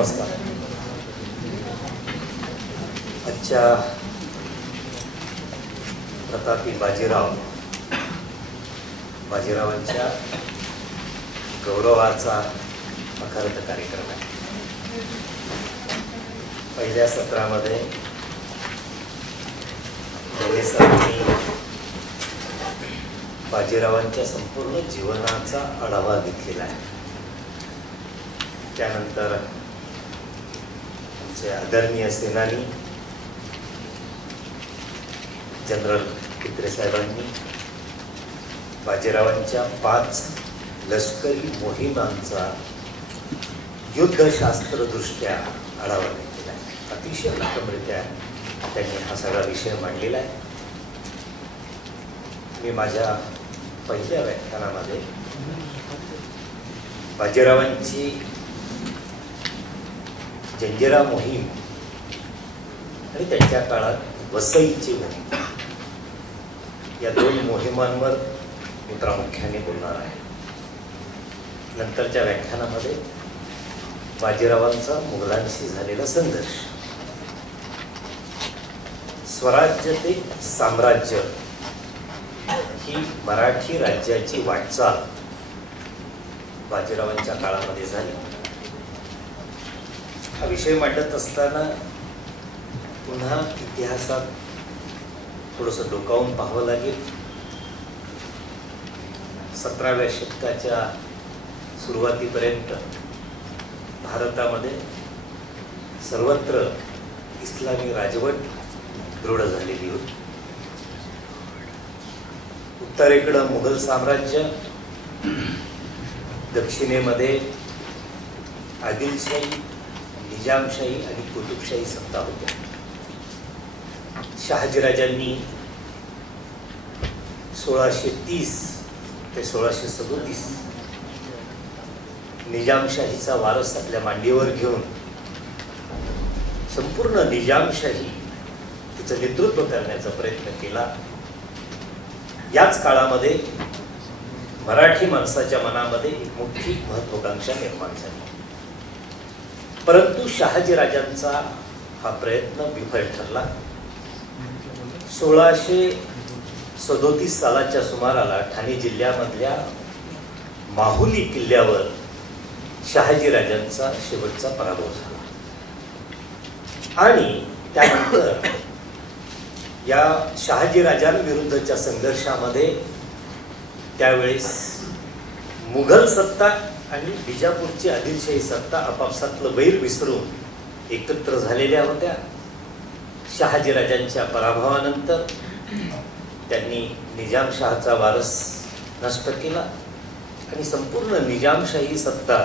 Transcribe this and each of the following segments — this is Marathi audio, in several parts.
नमस्कार. आजच्या प्रतापी बाजीरावांच्या गौरवाचा अखर्त कार्यक्रम आहे. पहिल्या सत्रामध्ये सरांनी बाजीरावांच्या संपूर्ण जीवनाचा आढावा घेतलेला आहे. त्यानंतर आमचे आदरणीय सेनानी जनरल पित्रे साहेबांनी बाजीरावांच्या 5 लष्करी मोहिमांचा युद्धशास्त्रदृष्ट्या आढावा घेतलेला आहे. अतिशय उत्तमरित्या त्यांनी हा सगळा विषय मांडलेला आहे. मी माझ्या पहिल्या व्याख्यानामध्ये बाजीरावांची जंजिरा मोहीम आणि त्यांच्या काळात वसईची मोहीम या 2 मोहिमांवर मी प्रामुख्याने बोलणार आहे. नंतरच्या व्याख्यानामध्ये बाजीरावांचा मुघलांशी झालेला संघर्ष, स्वराज्य ते साम्राज्य ही मराठी राज्याची वाटचाल बाजीरावांच्या काळामध्ये झाली. हा विषय मांडत असताना पुन्हा इतिहासात थोडंसं डोकावून पाहावं लागेल. 17व्या शतकाच्या सुरुवातीपर्यंत भारतामध्ये सर्वत्र इस्लामी राजवट दृढ झालेली होती. उत्तरेकडं मुघल साम्राज्य, दक्षिणेमध्ये आदिलशाही, निजामशाही आणि कुतुबशाही सत्ता होत्या. शहाजीराजांनी 1630 ते 1637 निजामशाहीचा वारस आपल्या मांडीवर घेऊन संपूर्ण निजामशाही तिचं नेतृत्व करण्याचा प्रयत्न केला. याच काळामध्ये मराठी माणसाच्या मनामध्ये एक मोठी महत्वाकांक्षा निर्माण झाली. परंतु शहाजीराजांचा हा प्रयत्न विफल ठरला. 1637 सालाच्या सुमाराला ठाणे जिल्ह्यामधल्या माहुली किल्ल्यावर शहाजीराजांचा शेवटचा पराभव झाला. आणि त्यानंतर या शहाजीराजांविरुद्धच्या संघर्षामध्ये त्यावेळेस मुघल सत्ता आणि बिजापूरची आदिलशाही सत्ता आपापसातलं वैर विसरून एकत्र झालेल्या होत्या. शहाजीराजांच्या पराभवानंतर त्यांनी निजामशहाचा वारस नष्ट केला आणि संपूर्ण निजामशाही सत्ता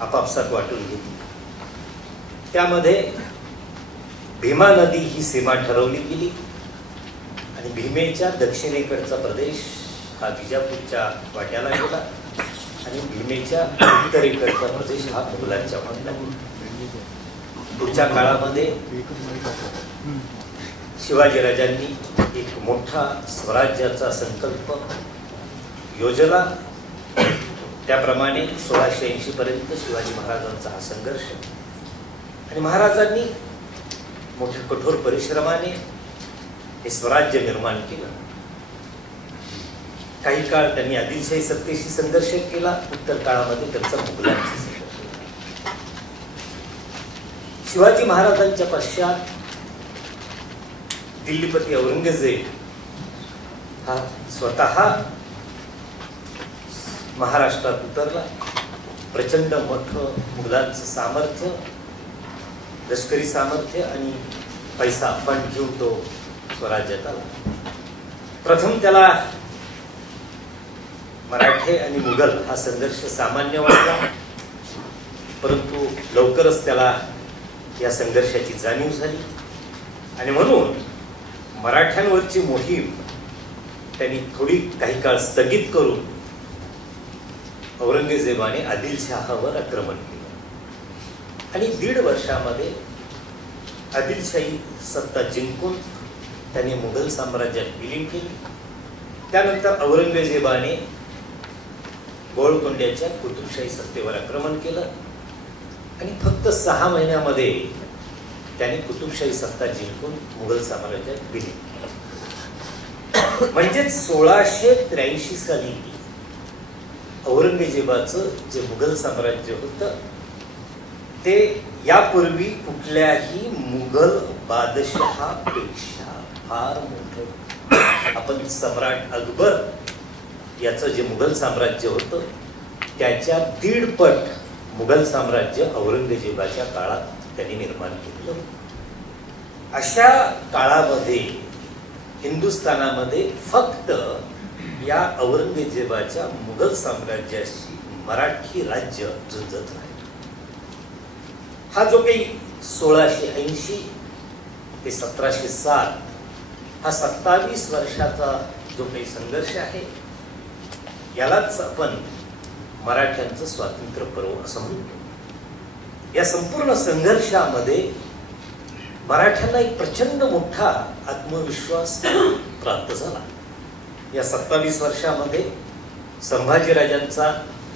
आपापसात वाटून घेतली. त्यामध्ये भीमा नदी ही सीमा ठरवली गेली आणि भीमेच्या दक्षिणेकडचा प्रदेश हा बिजापूरच्या वाट्याला गेला आणि भीमेच्या उत्तरेकडचा प्रदेश हा मुघलांच्या वाट्याला गेला. पुढच्या काळामध्ये शिवाजीराजांनी एक मोठा स्वराज्याचा संकल्प योजला. त्याप्रमाणे 1680 पर्यंत शिवाजी महाराजांचा हा संघर्ष आणि महाराजांनी मोठ्या कठोर परिश्रमाने हे स्वराज्य निर्माण केलं. काही काळ त्यांनी आदिलशाही सत्तेशी संघर्ष केला. उत्तर काळामध्ये त्यांचा मुघलांशी संघर्ष. शिवाजी महाराजांच्या पश्चात दिल्लीपती औरंगजेब हा स्वतः महाराष्ट्रात उतरला. प्रचंड मोठं मुघलांचं सामर्थ्य, लष्करी सामर्थ्य आणि पैसा फंड घेऊन तो स्वराज्यात आला. प्रथम त्याला मराठे आणि मुघल हा संघर्ष सामान्य वाटला, परंतु लवकरच त्याला या संघर्षाची जाणीव झाली आणि म्हणून मराठ्यांवरची मोहीम त्यांनी थोडी काही काळ स्थगित करून औरंगजेबाने आदिलशहावर आक्रमण केलं आणि 1.5 वर्षामध्ये आदिलशाही सत्ता जिंकून त्यांनी मुघल साम्राज्यात विलीन केली. त्यानंतर औरंगजेबाने गोलकोंड्याच्या कुतुबशाही सत्तेवर आक्रमण केलं आणि फक्त 6 महिन्यामध्ये त्यांनी कुतुबशाही सत्ता जिंकून मुघल साम्राज्यात विलीन केलं. म्हणजे 1683 साली औरंगजेबाचं जे मुघल साम्राज्य होतं ते यापूर्वी कुठल्याही मुघल बादशहापेक्षा फार मोठं. आपण सम्राट अकबर याचं जे मुघल साम्राज्य होतं त्याच्या 1.5 पट मुघल साम्राज्य औरंगजेबाच्या काळात त्यांनी निर्माण केलं. अशा काळामध्ये हिंदुस्थानामध्ये फक्त या औरंगजेबाच्या मुघल साम्राज्याशी मराठी राज्य झुंजत राहिले. हा जो काही 1680 ते 1707 हा 27 वर्षाचा जो काही संघर्ष आहे यालाच आपण मराठ्यांचं स्वातंत्र्य पर्व असं म्हणतो. या संपूर्ण संघर्षामध्ये मराठ्यांना एक प्रचंड मोठा आत्मविश्वास प्राप्त झाला. या 27 वर्षामध्ये संभाजीराजांचा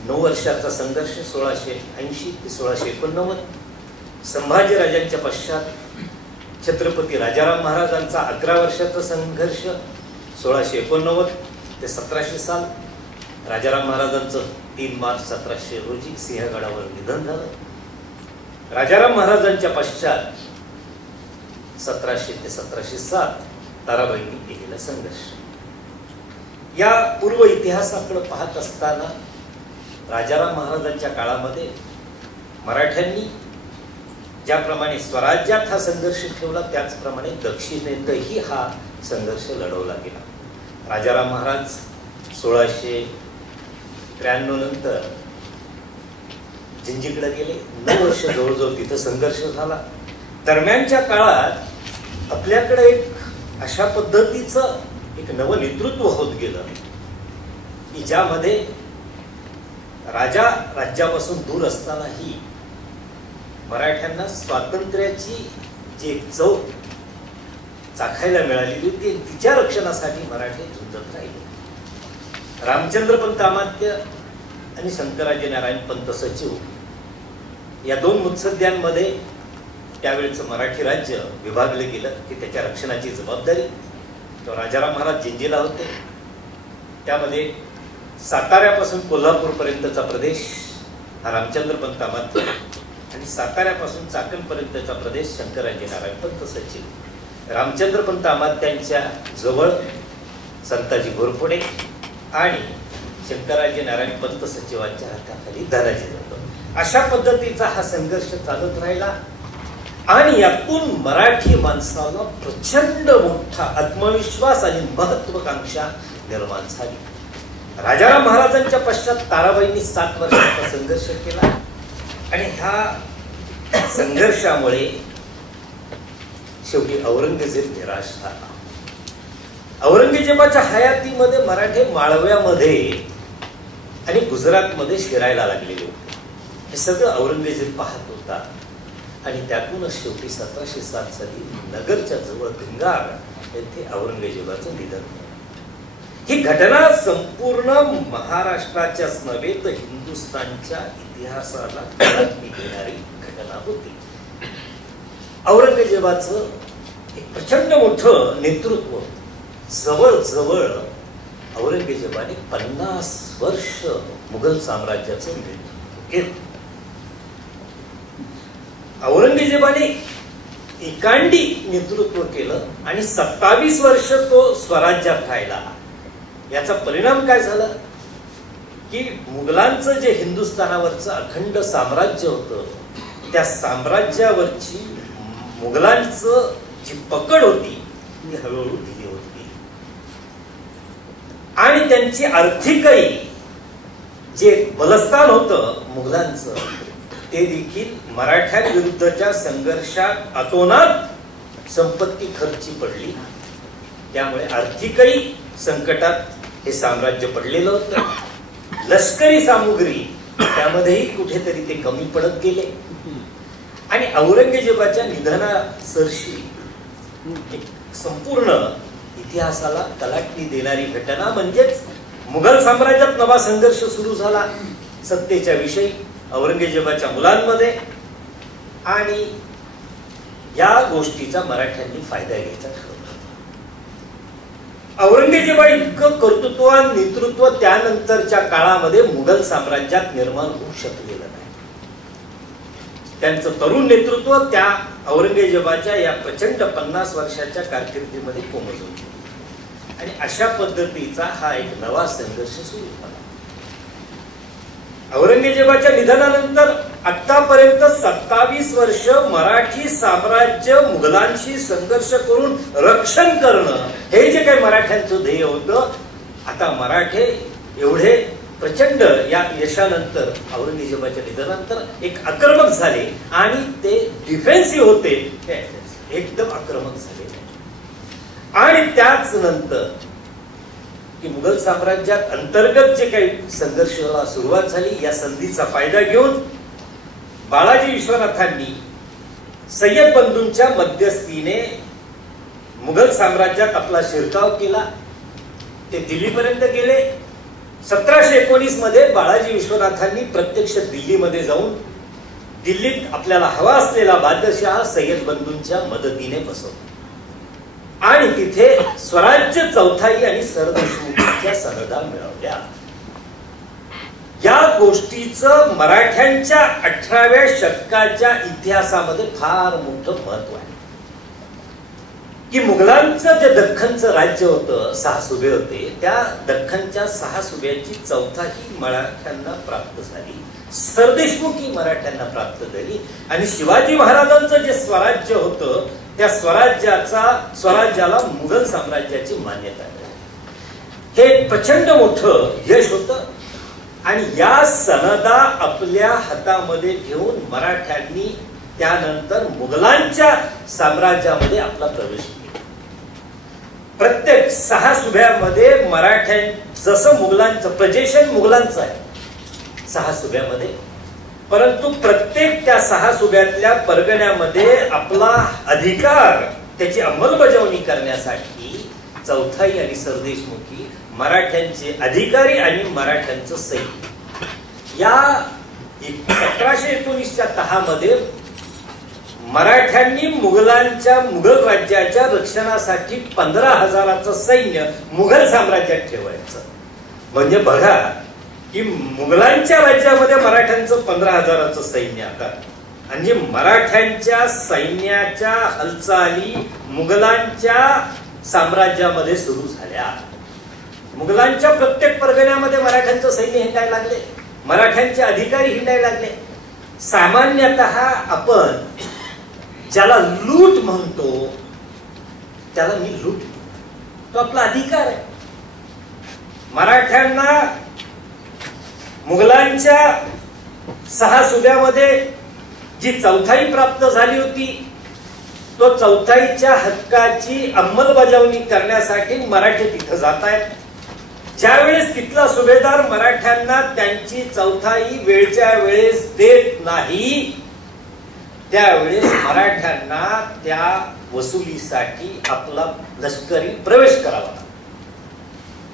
9 वर्षाचा संघर्ष 1680 ते 1689, संभाजीराजांच्या पश्चात छत्रपती राजाराम महाराजांचा 11 वर्षाचा संघर्ष 1689 ते 1700 साल, राजाराम महाराजांचं 3 मार्च 1700 रोजी सिंहगडावर निधन झालं. राजाराम महाराजांच्या पश्चात 1700 ते 1707 ताराबाईंनी केलेला संघर्ष. या पूर्व इतिहासाकडे पाहत असताना राजाराम महाराजांच्या काळामध्ये मराठ्यांनी ज्याप्रमाणे स्वराज्यात हा संघर्ष ठेवला त्याचप्रमाणे दक्षिणेतही हा संघर्ष लढवला गेला. राजाराम महाराज 1693 नंतर जिंजीकडे गेले. 9 वर्ष जवळजवळ तिथं संघर्ष झाला. दरम्यानच्या काळात आपल्याकडे एक अशा पद्धतीचं एक नवं नेतृत्व होत गेलं की ज्यामध्ये राजा राज्यापासून दूर असतानाही मराठ्यांना स्वातंत्र्याची जी एक चव चाखायला मिळालेली होती तिच्या रक्षणासाठी मराठी झुंजत राहिले. रामचंद्र पंत अमात्य आणि शंकराजी नारायण पंत सचिव या 2 मुत्सद्यांमध्ये त्यावेळेचं मराठी राज्य विभागलं गेलं की त्याच्या रक्षणाची जबाबदारी तो राजाराम महाराज जिंजीला होते. त्यामध्ये साताऱ्यापासून कोल्हापूरपर्यंतचा प्रदेश हा रामचंद्र पंत अमात्य आणि साताऱ्यापासून चाकणपर्यंतचा प्रदेश शंकराजी नारायण पंत सचिव. रामचंद्र पंत अमात्यांच्या जवळ संताजी घोरपडे आणि शंकराजी नारायण पंत सचिवांच्या हाताखाली धनाजी जातो. अशा पद्धतीचा हा संघर्ष चालत राहिला आणि यातून मराठी माणसाला प्रचंड मोठा आत्मविश्वास आणि महत्वाकांक्षा निर्माण झाली. राजाराम महाराजांच्या पश्चात ताराबाईंनी 7 वर्षाचा संघर्ष केला आणि ह्या संघर्षामुळे शेवटी औरंगजेब निराश झाला. औरंगजेबाच्या हयातीमध्ये मराठे माळव्यामध्ये आणि गुजरातमध्ये शिरायला लागलेले होते. हे सगळं औरंगजेब पाहत होता आणि त्यातूनच शेवटी 1707 साली नगरच्या जवळ भिंगार येथे औरंगजेबाचं निधन झालं. ही घटना संपूर्ण महाराष्ट्राच्याच नव्हे तर हिंदुस्थानच्या इतिहासाला कळती देणारी घटना होती. औरंगजेबाचं एक प्रचंड मोठं नेतृत्व, जवळजवळ औरंगजेबाने 50 वर्ष मुघल साम्राज्याचं नेतृत्व केलं. औरंगजेबाने एकांडी नेतृत्व केलं आणि 27 वर्ष तो स्वराज्यात राहिला. याचा परिणाम काय झाला की मुघलांचं जे हिंदुस्थानावरचं अखंड साम्राज्य होतं त्या साम्राज्यावरची मुघलांचं जी पकड होती ती हळूहळू ढिली होत गेली आणि त्यांची आर्थिकही जे बलस्थान होतं मुघलांचं ते देखील मराठ्यांविरुद्धच्या संघर्षात अतोनात संपत्ती खर्ची पडली. त्यामुळे आर्थिकही संकटात हे साम्राज्य पडलेलं होतं. लष्करी सामुग्री त्यामध्येही कुठेतरी ते कमी पडत गेले आणि औरंगजेबाच्या निधनासरशी एक संपूर्ण इतिहासाला कलाटणी देणारी घटना म्हणजेच मुघल साम्राज्यात नवा संघर्ष सुरू झाला सत्तेच्या विषयी. औरंगजेबाच्या मुलांमध्ये आणि या गोष्टीचा मराठ्यांनी फायदा घ्यायचा ठरवला. औरंगजेबा इतकं कर्तृत्व नेतृत्व त्यानंतरच्या काळामध्ये मुघल साम्राज्यात निर्माण होऊ शकलेलं नाही. त्यांचं तरुण नेतृत्व त्या औरंगजेबाच्या या प्रचंड 50 वर्षाच्या कारकिर्दीमध्ये कोमजून गेलं आणि अशा पद्धतीचा हा एक नवा संघर्ष सुरू झाला. औरंगजेबाच्या निधनानंतर आतापर्यंत 27 वर्ष मराठी साम्राज्य मुघलांशी संघर्ष करून रक्षण करणं हे जे काही मराठ्यांचं ध्येय होतं, आता मराठे एवढे प्रचंड या यशानंतर औरंगजेबाच्या निधनानंतर एक आक्रमक झाले आणि ते डिफेन्सिव्ह होते, एकदम आक्रमक झाले. आणि त्याच नंतर की मुघल साम्राज्यात अंतर्गत जे काही संघर्षाला सुरुवात झाली, या संधीचा फायदा घेऊन बाळाजी विश्वनाथांनी सय्यद बंधूंच्या मध्यस्थीने मुघल साम्राज्यात आपला शिरकाव केला. ते दिल्लीपर्यंत गेले. 1719 मध्ये बाळाजी विश्वनाथांनी प्रत्यक्ष दिल्लीमध्ये जाऊन दिल्लीत आपल्याला हवा असलेला बादशाह सय्यद बंधूंच्या मदतीने बसवला आणि तिथे स्वराज्य चौथाई आणि सरदेशमुखीच्या सनदा मिळवल्या. या गोष्टीचं मराठ्यांच्या 18व्या शतकाच्या इतिहासामध्ये फार मोठं महत्व आहे की मुघलांचं जे दख्खनचं राज्य होतं, 6 सुबे होते, त्या दख्खनच्या 6 सुब्याची चौथाही मराठ्यांना प्राप्त झाली, सरदेशमुखी मराठ्यांना प्राप्त झाली आणि शिवाजी महाराजांचं जे स्वराज्य होतं त्या स्वराज्याला मुघल साम्राज्याची मान्यता मिळाली. हे प्रचंड मोठं यश होतं आणि या सनदा आपल्या हातामध्ये घेऊन मराठ्यांनी त्यानंतर मुघलांच्या साम्राज्यामध्ये आपला प्रवेश केला. प्रत्येक 6 सुब्यामध्ये मराठ्यां जसं मुघलांचं प्रजेशन मुघलांचं आहे 6 सुब्यामध्ये, परंतु प्रत्येक त्या 6 सुब्यातल्या परगण्यामध्ये आपला अधिकार त्याची अंमलबजावणी करण्यासाठी चौथाई आणि सरदेशमुखी मराठ्यांचे अधिकारी आणि मराठ्यांचं सैन्य. या 1719च्या तहामध्ये मराठ्यांनी मुघल राज्याच्या रक्षणासाठी 15,000चं सैन्य मुघल साम्राज्यात ठेवायचं. म्हणजे बघा की मुघलांच्या राज्यामध्ये मराठ्यांचं 15,000चं सैन्य आता, म्हणजे मराठ्यांच्या सैन्याच्या हालचाली मुघलांच्या साम्राज्यामध्ये सुरू झाल्या. मुघलांच्या प्रत्येक परगण्यामध्ये मराठ्यांचं सैन्य हिंडायला लागले, मराठ्यांचे अधिकारी हिंडायला लागले. सामान्यतः आपण ज्याला लूट म्हणतो त्याला मी लूट, तो आपला अधिकार आहे. मराठ्यांना मुघलांच्या 6 सुब्यामध्ये जी चौथाई प्राप्त झाली होती, तो चौथाईच्या हक्काची अंमलबजावणी करण्यासाठी मराठी तिथं जात आहेत. ज्यावेळेस तिथला सुभेदार मराठ्यांना त्यांची चौथाई वेळच्या वेळेस देत नाही, त्यावेळेस मराठ्यांना त्या वसुलीसाठी आपला लष्करी प्रवेश करावा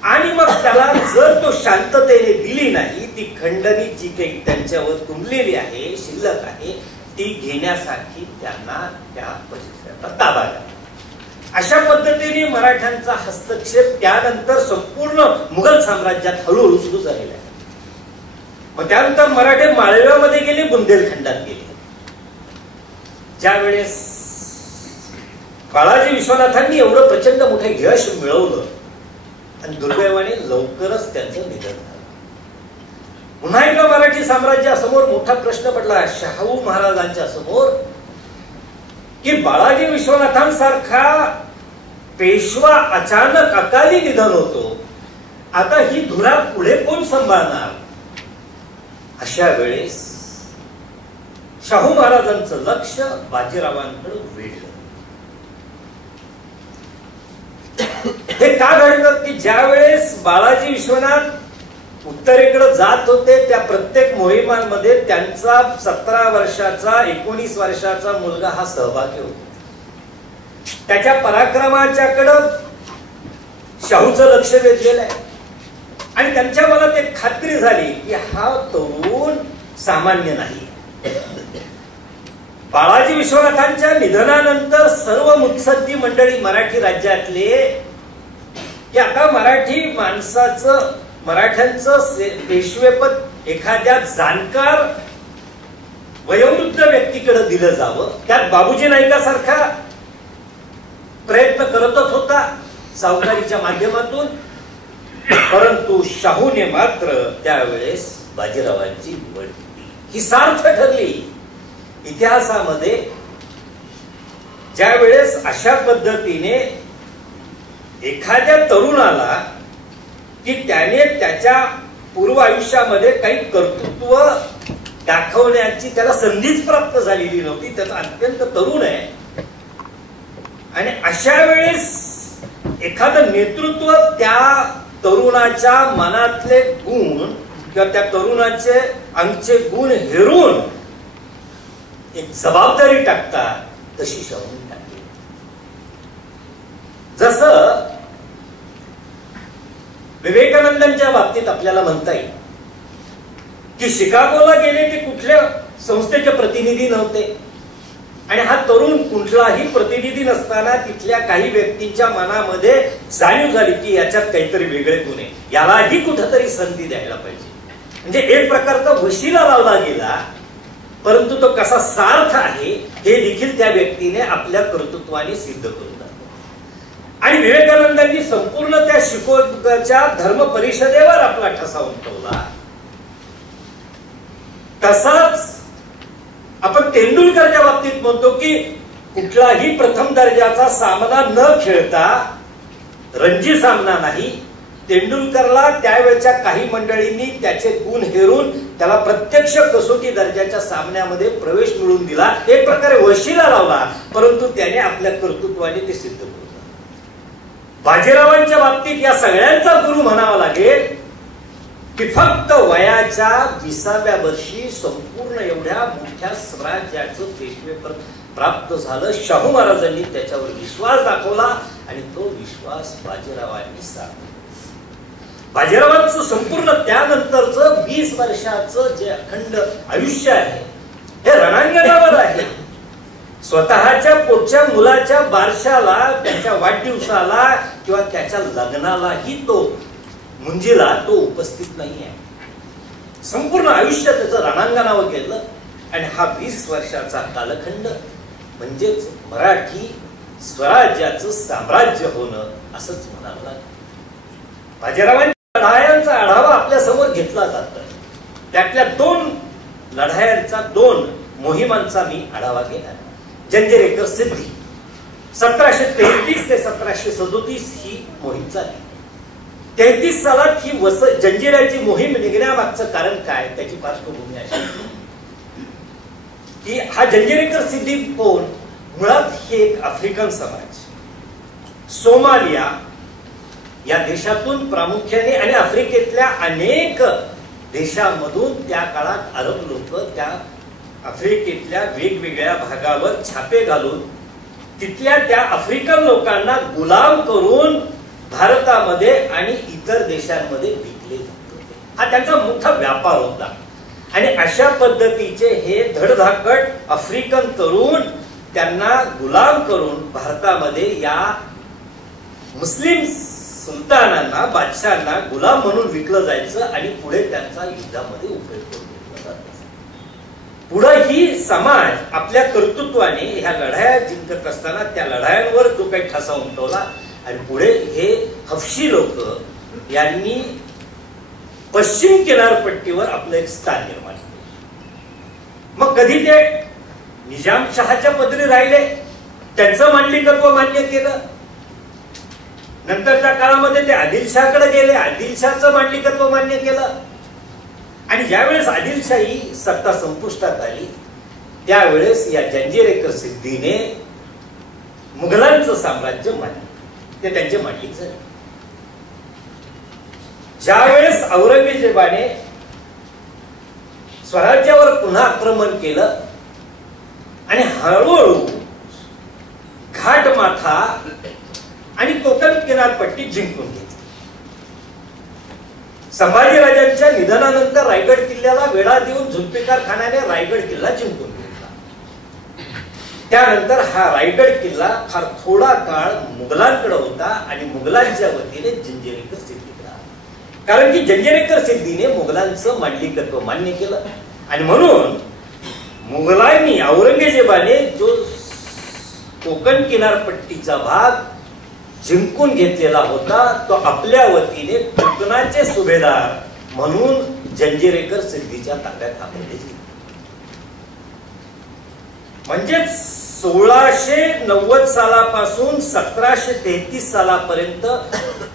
आणि मग त्याला जर तो शांततेने दिली नाही, ती खंडणी जी काही त्यांच्यावर तुंबलेली आहे, शिल्लक आहे, ती घेण्यासाठी त्यांना त्या परिसराचा ताबा द्यावा. अशा पद्धतीने मराठ्यांचा हस्तक्षेप त्यानंतर संपूर्ण मुघल साम्राज्यात हळूहळू सुरू झालेला आहे. मग त्यानंतर मराठे माळव्यामध्ये गेले, बुंदेलखंडात गेले. ज्यावेळेस बाळाजी विश्वनाथांनी एवढं प्रचंड मोठे यश मिळवलं आणि दुर्दैवाने लवकरच त्यांचं निधन झालं. पुन्हा एकदा मराठी साम्राज्यासमोर मोठा प्रश्न पडला शाहू महाराजांच्या समोर की बाळाजी विश्वनाथांसारखा पेशवा अचानक अकाली निधन होतो, आता ही धुरा पुढे कोण सांभाळणार. अशा वेळेस शाहू महाराजांचं लक्ष बाजीरावांकडे वेधलं. हे का घडलं की ज्यावेळेस बाळाजी विश्वनाथ उत्तरेकडे जात होते, त्या प्रत्येक मोहिमांमध्ये त्यांचा 17 वर्षाचा 19 वर्षाचा मुलगा हा सहभागी होता. त्याच्या पराक्रमाच्याकडं शाहूचं लक्ष वेधलेलं आहे आणि त्यांच्या मनात एक खात्री झाली की हा तरुण सामान्य नाही. बाळाजी विश्वनाथांच्या निधनानंतर सर्व मुत्सद्दी मंडळी मराठी राज्यातले की आता मराठी माणसाचं मराठ्यांचं पेशवेपद एखाद्या जाणकार वयोवृद्ध व्यक्तीकडे दिलं जावं. त्यात बाबूजी नाईकासारखा प्रयत्न करतच होता सावकारीच्या माध्यमातून, परंतु शाहूने मात्र त्यावेळेस बाजीरावांची निवड केली. ही सार्थ ठरली इतिहासामध्ये. ज्या वेळेस अशा पद्धतीने एखाद्या तरुणाला की त्याने त्याच्या पूर्व आयुष्यामध्ये काही कर्तृत्व दाखवण्याची त्याला संधीच प्राप्त झालेली नव्हती, त्याचा अत्यंत तरुण आहे, आणि अशा वेळेस एखादं नेतृत्व त्या तरुणाच्या मनातले गुण किंवा त्या तरुणाचे अंगचे गुण हेरून एक जबाबदारी टाकतात, तशी शाहूने टाकली. जसं विवेकानंदांच्या बाबतीत आपल्याला म्हणता येईल की शिकागोला गेले ते कुठल्या संस्थेचे प्रतिनिधी नव्हते, आणि हा तरुण कुठलाही प्रतिनिधी नसताना तिथल्या काही व्यक्तींच्या मनामध्ये जाणीव झाली की याच्यात काहीतरी वेगळे गुण आहे, यालाही कुठेतरी संधी द्यायला पाहिजे. म्हणजे एक प्रकारचा वशिला लावला गेला, परंतु तो कसा सार्थ आहे हे देखील त्या व्यक्तीने आपल्या कर्तृत्वाने सिद्ध करून दाखवलं. आणि विवेकानंदांनी संपूर्ण त्या शिकागोच्या धर्म परिषदेवर आपला ठसा उमटवला. तसाच आपण तेंडुलकरच्या बाबतीत म्हणतो की कुठलाही प्रथम दर्जाचा सामना न खेळता, रणजी सामना नाही, तेंडुलकरला त्यावेळच्या काही मंडळींनी त्याचे गुण हेरून त्याला प्रत्यक्ष कसोटी दर्जाच्या सामन्यामध्ये प्रवेश मिळवून दिला. एक प्रकारे वशिला लावला, परंतु त्याने आपल्या कर्तृत्वाने ते सिद्ध केलं. बाजीरावांच्या बाबतीत या सगळ्यांचा गुरु म्हणावा लागेल की फक्त वयाच्या 20व्या वर्षी संपूर्ण एवढ्या मोठ्या स्वराज्याचं पेशवेपद प्राप्त झालं. शाहू महाराजांनी त्याच्यावर विश्वास दाखवला आणि तो विश्वास बाजीरावांनी साधला. बाजीरावांचं संपूर्ण त्यानंतरचं 20 वर्षाचं जे अखंड आयुष्य आहे हे रणांगणावर आहे. स्वतःच्या पोटच्या मुलाच्या बारशाला, त्याच्या वाढदिवसाला किंवा त्याच्या लग्नालाही तो मुंजीला तो उपस्थित नाही आहे. संपूर्ण आयुष्य त्याचं रणांगणावर गेलं. आणि हा 20 वर्षाचा कालखंड म्हणजेच मराठी स्वराज्याचं साम्राज्य होणं असंच म्हणावं लागेल. बाजीरावांच्या लढायांचा आढावा आपल्या समोर घेतला जातो. त्यातल्या 2 लढायांचा, 2 मोहिमांचा मी आढावा घेणार. जंजिरेकर सिद्धी 1733 ते 1737 ही मोहीम झाली. 33 सालात ही जंजिऱ्याची मोहीम निघण्यामागचं कारण काय, त्याची पार्श्वभूमी अशी की हा जंजिरेकर सिद्धी कोण, मुळात हे एक आफ्रिकन समाज सोमालिया या देशातून प्रामुख्याने आणि आफ्रिकेतल्या अनेक देशांमधून त्या काळात अरब लोक त्या आफ्रिकेतल्या वेगवेगळ्या भागावर छापे घालून तिथल्या त्या आफ्रिकन लोकांना गुलाम करून भारतामध्ये आणि इतर देशांमध्ये विकले जात होते. हा त्यांचा मोठा व्यापार होता. आणि अशा पद्धतीचे हे धडधाकट आफ्रिकन तरुण त्यांना गुलाम करून भारतामध्ये या मुस्लिम सुलतानांना, बादशाहांना गुलाम म्हणून विकलं जायचं आणि पुढे त्यांचा युद्धामध्ये उपयोग करून घेतला जात. पुढे ही समाज आपल्या कर्तृत्वाने ह्या लढाया जिंकत असताना त्या लढायांवर जो काही ठसा उमटवला आणि पुढे हे हफशी लोक यांनी पश्चिम किनारपट्टीवर आपलं एक स्थान निर्माण केलं. मग कधी ते निजामशहाच्या पदरी राहिले, त्यांचं मांडलिकत्व मान्य केलं. नंतरच्या काळामध्ये ते आदिलशहाकडे गेले, आदिलशहाचं मांडलिकत्व मान्य केलं. आणि ज्यावेळेस आदिलशाही सत्ता संपुष्टात आली त्यावेळेस या जंजिरेकर सिद्धीने मुघलांचं साम्राज्य मानले, ते त्यांचे मांडलिक झाले. ज्यावेळेस औरंगजेबाने स्वराज्यावर पुन्हा आक्रमण केलं आणि हळूहळू घाटमाथा आणि कोकण किनारपट्टी जिंकून घेतली. संभाजीराजांच्या निधनानंतर रायगड किल्ल्याला वेढा देऊन जुल्फिकार खानाने रायगड किल्ला जिंकून घेतला. त्यानंतर हा रायगड किल्ला फार थोडा काळ मुघलांकडे होता आणि मुघलांच्या वतीने जंजिरेकर सिद्दीकडे आला, कारण की जंजिरेकर सिद्दीने मुघलांचं मांडलिकत्व मान्य केलं आणि म्हणून मुघलांनी औरंगजेबाने जो कोकण किनारपट्टीचा भाग जिंकून घेतलेला होता तो आपल्या वतीने कोकणाचे सुभेदार म्हणून जंजिरेकर सिद्दीच्या ताब्यात आपण दिली. म्हणजे 1690 सालापासून 1733 सालापर्यंत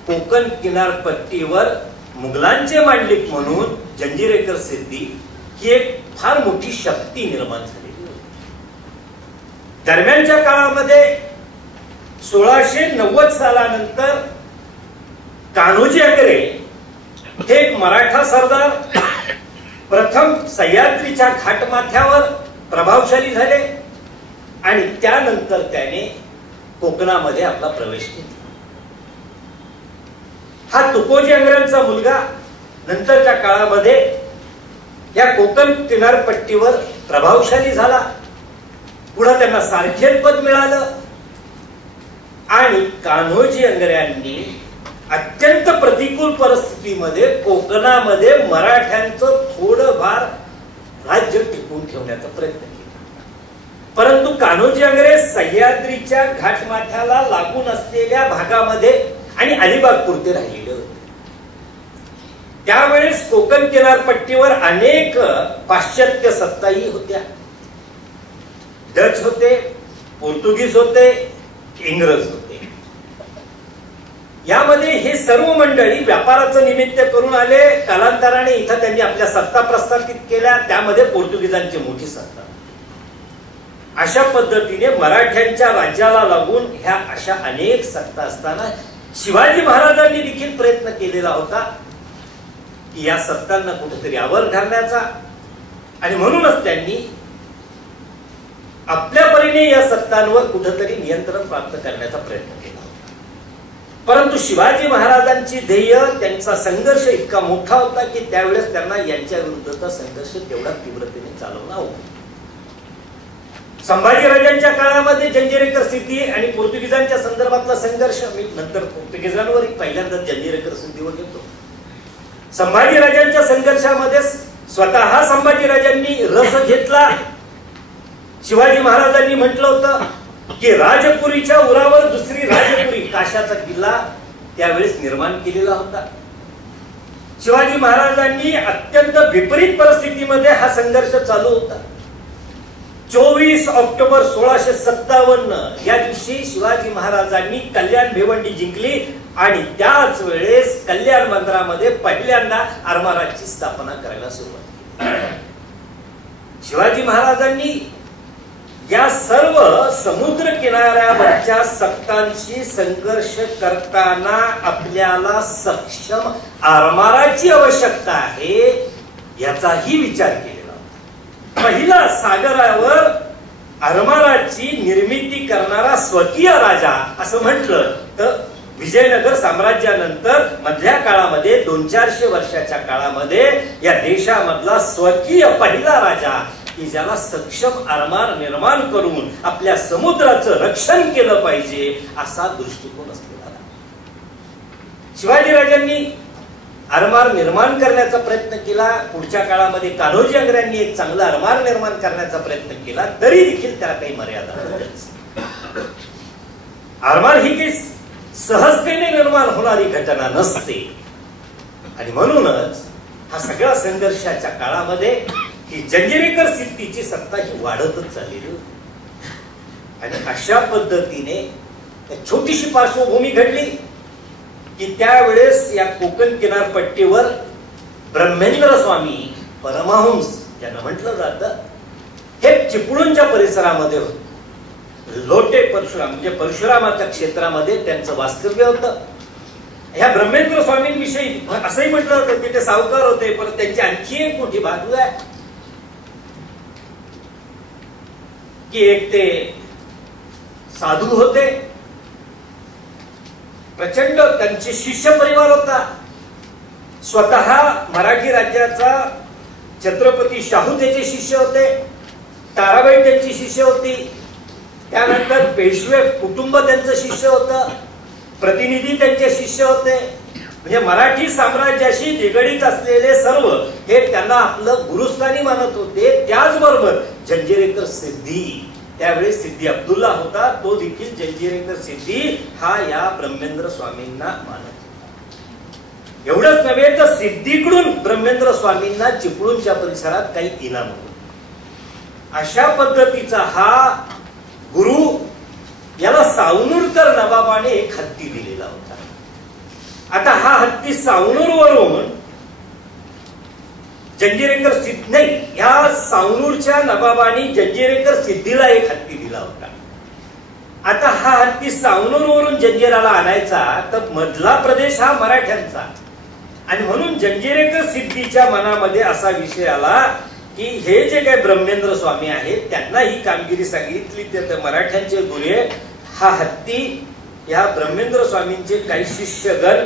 कोकण किनारपट्टीवर मुघलांचे मांडलिक म्हणून जंजिरेकर सिद्दी ही एक फार मोठी शक्ती निर्माण झालेली होती. दरम्यानच्या काळामध्ये 1690 सालानंतर कान्होजी आंग्रे हे एक मराठा सरदार प्रथम सह्याद्रीच्या घाटमाथ्यावर प्रभावशाली झाले आणि त्यानंतर त्याने कोकणामध्ये आपला प्रवेश केला. हा तुकोजी आंग्रेंचा मुलगा नंतरच्या काळामध्ये या कोकण किनारपट्टीवर प्रभावशाली झाला. पुढे त्यांना सारखेल पद मिळालं आणि कान्होजी आंग्र्यांनी अत्यंत प्रतिकूल परिस्थितीमध्ये कोकणामध्ये मराठ्यांचं थोडंफार राज्य टिकवून ठेवण्याचा प्रयत्न केला, परंतु कान्होजी आंग्रे सह्याद्रीच्या घाटमाथ्याला लागून असलेल्या भागामध्ये आणि अलिबाग पुरते राहिलेले होते. त्यावेळेस कोकण किनारपट्टीवर अनेक पाश्चात्य सत्ताही होत्या. डच होते, पोर्तुगीज होते, इंग्रज होते. यामध्ये हे सर्व मंडळी व्यापाराचं निमित्त करून आले. कालांतराने इथं त्यांनी आपल्या सत्ता प्रस्थापित केल्या, त्यामध्ये पोर्तुगीजांची मोठी सत्ता. अशा पद्धतीने मराठ्यांच्या राज्याला लागून ह्या अशा अनेक सत्ता असताना शिवाजी महाराजांनी देखील प्रयत्न केलेला होता की या सत्तांना कुठेतरी आवर घालण्याचा आणि म्हणूनच त्यांनी आपल्या परीने या सत्तांवर कुठेतरी नियंत्रण प्राप्त करण्याचा प्रयत्न केला होता. परंतु शिवाजी महाराजांची ध्येय, त्यांचा संघर्ष इतका मोठा होता की त्यावेळेस त्यांना यांच्या विरुद्धचा संघर्ष तेवढा तीव्रतेने चालवला होता. संभाजीराजांच्या काळामध्ये जंजिरेकर सिद्दी आणि पोर्तुगीजांच्या संदर्भातला संघर्ष, मी नंतर पोर्तुगीजांवर पहिल्यांदा जंजिरेकर सिद्धीवर घेतो. संभाजीराजांच्या संघर्षामध्ये स्वतः संभाजीराजांनी रस घेतला. शिवाजी महाराजांनी म्हटलं होतं की राजपुरीच्या उरावर दुसरी राजपुरी काशाचा किल्ला त्यावेळेस निर्माण केलेला होता. शिवाजी महाराजांनी अत्यंत विपरीत परिस्थितीमध्ये हा संघर्ष चालू होता. 24 ऑक्टोबर 1657 या दिवशी शिवाजी महाराजांनी कल्याण भिवंडी जिंकली आणि त्याच वेळेस कल्याण बंदरामध्ये पहिल्यांदा आरमाराची स्थापना करायला सुरुवात केली. शिवाजी महाराजांनी या सर्व समुद्र किनाऱ्यावरच्या सत्तांशी संघर्ष करताना आपल्याला सक्षम आरमाराची आवश्यकता आहे याचाही विचार केलेला. पहिला सागरावर आरमाराची निर्मिती करणारा स्वकीय राजा असं म्हटलं तर विजयनगर साम्राज्यानंतर मधल्या काळामध्ये 200-400 वर्षाच्या काळामध्ये या देशामधला स्वकीय पहिला राजा की ज्याला सक्षम आरमार निर्माण करून आपल्या समुद्राचं रक्षण केलं पाहिजे असा दृष्टिकोन असलेला. शिवाजीराजांनी आरमार निर्माण करण्याचा प्रयत्न केला. पुढच्या काळामध्ये कान्होजी आंग्र्यांनी एक चांगला आरमार निर्माण करण्याचा प्रयत्न केला, तरी देखील त्याला काही मर्यादा. आरमार ही काही सहजतेने निर्माण होणारी घटना नसते आणि म्हणूनच हा सगळा संघर्षाच्या काळामध्ये ही जंजिरेकर सिद्दीची सत्ता ही वाढतच चाललेली होती. आणि अशा पद्धतीने छोटीशी पार्श्वभूमी घडली की त्यावेळेस या कोकण किनारपट्टीवर ब्रह्मेंद्र स्वामी परमहंस ज्यांना म्हटलं जातं हे चिपळूणच्या परिसरामध्ये होते. लोटे परशुराम म्हणजे परशुरामाच्या क्षेत्रामध्ये त्यांचं वास्तव्य होतं. ह्या ब्रह्मेंद्र स्वामींविषयी असंही म्हटलं होतं की ते सावकार होते, पण त्यांची आणखी एक मोठी बाजू आहे की एक ते साधू होते. प्रचंड त्यांचे शिष्य परिवार होता. स्वतः मराठी राज्याचा छत्रपती शाहू त्याचे शिष्य होते. ताराबाई त्यांची शिष्य होती. त्यानंतर पेशवे कुटुंब त्यांचं शिष्य होतं, प्रतिनिधी त्यांचे शिष्य होते. म्हणजे मराठी साम्राज्याशी निगडीत असलेले सर्व हे त्यांना आपलं गुरुस्थानी मानत होते. त्याचबरोबर जंजिरेकर सिद्धी, त्यावेळेस सिद्धी अब्दुल्ला होता, तो देखील जंजिरेकर सिद्धी हा या ब्रह्मेंद्र स्वामींना मानत होता. एवढंच नव्हे तर सिद्धीकडून ब्रह्मेंद्र स्वामींना चिपळूणच्या परिसरात काही इनाम होतं. अशा पद्धतीचा हा गुरु याला सावनूरकर नवाबाने एक हत्ती दिलेला होता. आता हा हत्ती सावनूरवरून जंजिरेकर सिद्धी नाही, या सावनूरच्या नवाबाने जंजिरेकर सिद्धीला एक हत्ती दिला होता. आता हा हत्ती सावनूरवरून जंजिराला आणायचा तर मधला प्रदेश हा मराठ्यांचा, आणि म्हणून जंजिरेकर सिद्धीच्या मनामध्ये असा विषय आला की हे जे काही ब्रह्मेंद्र स्वामी आहेत त्यांना ही कामगिरी सांगितली तर मराठ्यांचे गुरे हा हत्ती या ब्रह्मेंद्र स्वामींचे काही शिष्यगण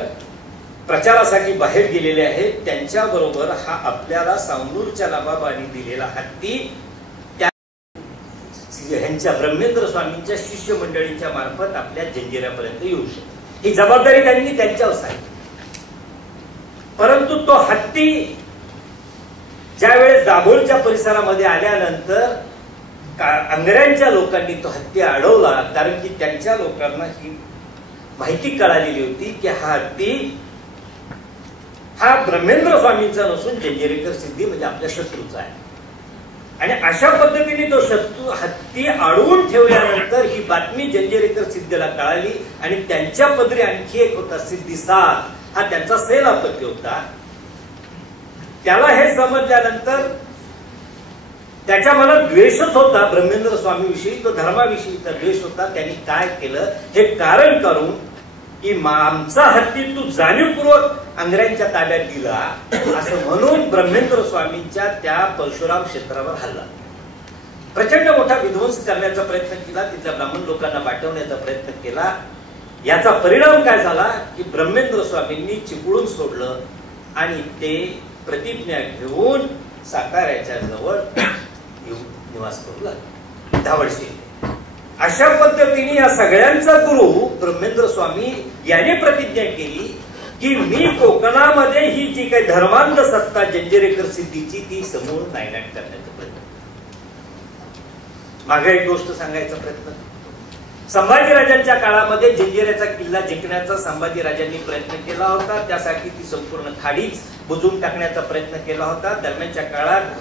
प्रचारासाठी बाहेर गेलेले आहेत, त्यांच्या बरोबर हा आपल्याला सावनूरच्या नवाबाने दिलेला हत्ती ह्यांच्या ब्रह्मेंद्र स्वामींच्या शिष्य मंडळींच्या मार्फत आपल्या जंजिऱ्यापर्यंत येऊ शकतो. ही जबाबदारी त्यांनी त्यांच्यावर सांगितली. परंतु तो हत्ती ज्या वेळेस दाभोळच्या परिसरामध्ये आल्यानंतर अंगऱ्यांच्या लोकांनी तो हत्ती अडवला, कारण की त्यांच्या लोकांना ही माहिती कळालेली होती की हा हत्ती हा ब्रह्मेंद्र स्वामींचा नसून जंजिरेकर सिद्धी म्हणजे आपल्या शत्रूचा आहे. आणि अशा पद्धतीने तो शत्रू हत्ती अडवून ठेवल्यानंतर ही बातमी जंजिरेकर सिद्धीला कळाली आणि त्यांच्या पदरी आणखी एक होता सिद्धी साथ, हा त्यांचा सेनापती होता. त्याला हे समजल्यानंतर त्याच्या मनात द्वेषच होता ब्रह्मेंद्र स्वामी विषयी, तो धर्माविषयीचा द्वेष होता. त्यांनी काय केलं हे कारण करून की आमचा हत्ती तू जाणीवपूर्वक अंग्रेजांच्या ताब्यात दिला असं म्हणून ब्रह्मेंद्र स्वामींच्या त्या परशुराम क्षेत्रावर हल्ला, प्रचंड मोठा विध्वंस करण्याचा प्रयत्न केला, तिथल्या ब्राह्मण लोकांना पाठवण्याचा प्रयत्न केला. याचा परिणाम काय झाला की ब्रह्मेंद्र स्वामींनी चिपळूण सोडलं आणि ते प्रतिज्ञा घेऊन साताऱ्याच्या जवळ निवास करू लागले, धावडशी. अशा पद्धतीने या सगळ्यांचा गुरु ब्रह्मेंद्र स्वामी याने प्रतिज्ञा केली की मी कोकणामध्ये ही जी काही धर्मांध सत्ता जंजिरेकर सिद्धीची ती समूळ नायनाट करण्याचा प्रयत्न. मागे एक गोष्ट सांगायचा प्रयत्न, संभाजीराजांच्या काळामध्ये जंजिऱ्याचा किल्ला जिंकण्याचा संभाजीराजांनी प्रयत्न केला होता. त्यासाठी ती संपूर्ण खाडीच बुजवून टाकण्याचा प्रयत्न केला होता. दरम्यानच्या काळात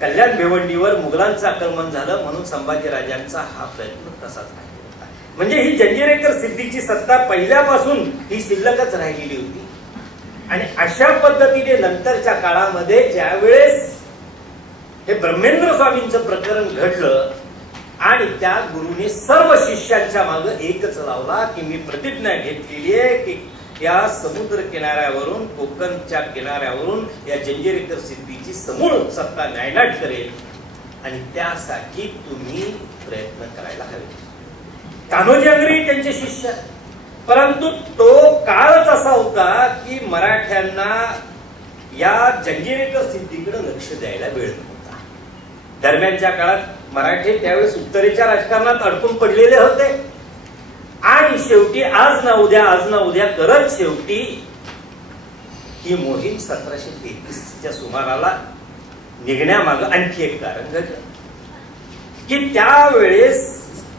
कल्याण भिवंडीवर मुघलांचं आक्रमण झालं, म्हणून संभाजीराजांचा हा प्रयत्न तसाच राहिला होता. म्हणजे ही जंजिरेकर सिद्धीची सत्ता पहिल्यापासून ही शिल्लकच राहिलेली होती. आणि अशा पद्धतीने नंतरच्या काळामध्ये ज्यावेळेस हे ब्रह्मेंद्र स्वामींचं प्रकरण घडलं आणि त्या गुरुने सर्व शिष्यांच्या मागे एकच लावला की मी प्रतिज्ञा घेतलेली आहे की या समुद्र किनाऱ्यावरून कोकणच्या किनाऱ्यावरून या जंजिरेकर सिद्धीची समूळ सत्ता नायनाट करेल आणि त्यासाठी तुम्ही प्रयत्न करायला हवे. कान्होजी अंगरी त्यांचे शिष्य, परंतु तो काळच असा होता की मराठ्यांना या जंजिरेकर सिद्धीकडे लक्ष द्यायला वेळ नव्हता. दरम्यानच्या काळात मराठे त्यावेळेस उत्तरेच्या राजकारणात अडकून पडलेले होते आणि शेवटी आज ना उद्या करत शेवटी ही मोहीम 1733च्या सुमाराला निघण्यामागं आणखी एक कारण घडलं की त्यावेळेस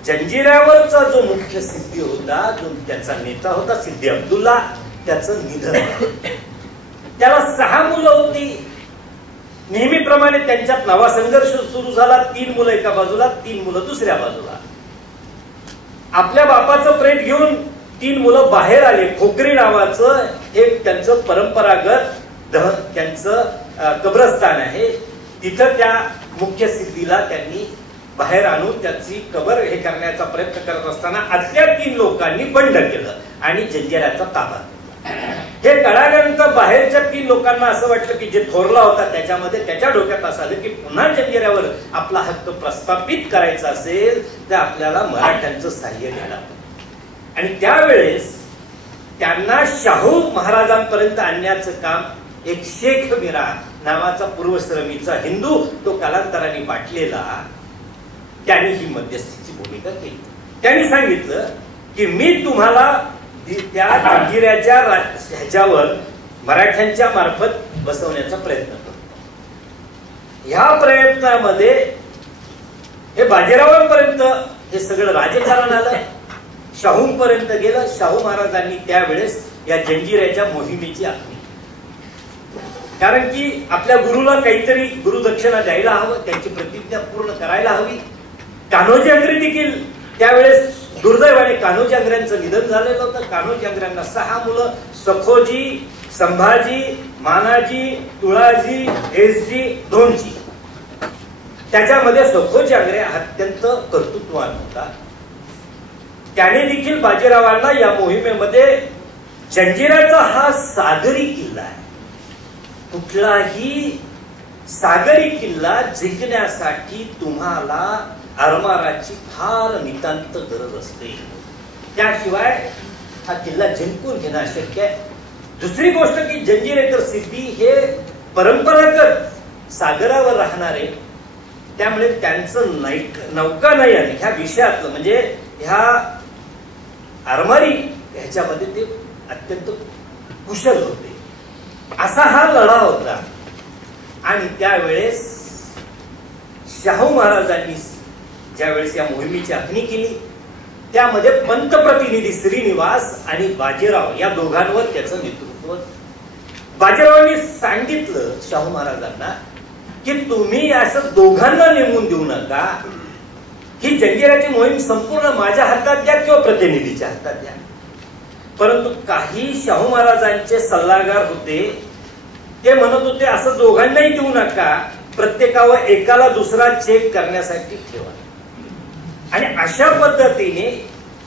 जंजिऱ्यावरचा जो मुख्य सिद्धी होता, जो त्याचा नेता होता सिद्धी अब्दुल्ला, त्याचं निधन झालं. त्याला 6 मुलं होती. नेहमीप्रमाणे त्यांच्यात नवा संघर्ष सुरू झाला. 3 मुलं एका बाजूला, 3 मुलं दुसऱ्या बाजूला. आपल्या बापाचं प्रेत घेऊन 3 मुलं बाहेर आले. खोकरी नावाचं हे त्यांचं परंपरागत त्यांचं कब्रस्तान आहे. तिथं त्या मुख्य सिद्धीला त्यांनी बाहेर आणून त्याची कबर हे करण्याचा प्रयत्न करत असताना आतल्या 3 लोकांनी बंड केलं आणि जंजिऱ्याचा ताबा घेतला. हे कळाल्यानंतर बाहेरच्या 3 लोकांना असं वाटलं की जे थोरला होता त्याच्यामध्ये त्याच्या डोक्यात असं आलं की पुन्हा जंजिऱ्यावर आपला हक्क प्रस्थापित करायचा असेल तर आपल्याला मराठ्यांचं सहाय्य घ्यायला. आणि त्यावेळेस त्यांना शाहू महाराजांपर्यंत आणण्याचं काम एक शेख मीरा नावाचा पूर्वश्रमीचा हिंदू, तो कालांतराने बाटलेला, त्यांनी ही मध्यस्थीची भूमिका केली. त्यांनी सांगितलं की मी तुम्हाला त्या जंजिऱ्याच्या ह्याच्यावर मराठ्यांच्या मार्फत बसवण्याचा प्रयत्न करतो. ह्या प्रयत्नामध्ये हे बाजीरावांपर्यंत हे सगळं राजकारण आलं, शाहूंपर्यंत गेलं. शाहू महाराजांनी त्यावेळेस या जंजिऱ्याच्या मोहिमेची आखणी, कारण की आपल्या गुरुला काहीतरी गुरुदक्षिणा द्यायला हवं, त्यांची प्रतिज्ञा पूर्ण करायला हवी. कान्होजी आंग्रे देखील त्यावेळेस दुर्दैवाने कान्होजी आंग्र्यांचं निधन झालेलं होतं. कान्होजी आंग्र्यांना 6 मुलं, सखोजी, संभाजी, मानाजी, तुळाजी, हेसजी, धोनजी. त्याच्यामध्ये सखोजी आंग्रे अत्यंत कर्तृत्ववान होता. त्याने देखील बाजीरावांना या मोहिमेमध्ये, जंजिऱ्याचा हा सागरी किल्ला आहे, कुठलाही सागरी किल्ला जिंकण्यासाठी तुम्हाला आरमाराची फार नितांत गरज असते, त्याशिवाय हा किल्ला जिंकून घेणं अशक्य आहे. दुसरी गोष्ट की जंजिरेकर सिद्धी हे परंपरागत सागरावर राहणारे, त्यामुळे त्यांचं नौकानयन ह्या विषयातलं म्हणजे ह्या आरमारी ह्याच्यामध्ये ते अत्यंत कुशल होते. असा हा लढा होता. आणि त्यावेळेस शाहू महाराजांनी ज्यावेळेस या मोहिमेची आखणी केली, त्यामध्ये पंतप्रतिनिधी श्रीनिवास आणि बाजीराव या दोघांवर त्याचं नेतृत्व. बाजीरावांनी सांगितलं शाहू महाराजांना की तुम्ही असं दोघांना नेमून देऊ नका, ही जंजिऱ्याची मोहीम संपूर्ण माझ्या हातात द्या किंवा प्रतिनिधीच्या हातात द्या. परंतु काही शाहू महाराजांचे सल्लागार होते, ते म्हणत होते असं दोघांनाही देऊ नका, प्रत्येकावर एकाला दुसरा चेक करण्यासाठी ठेवा. आणि अशा पद्धतीने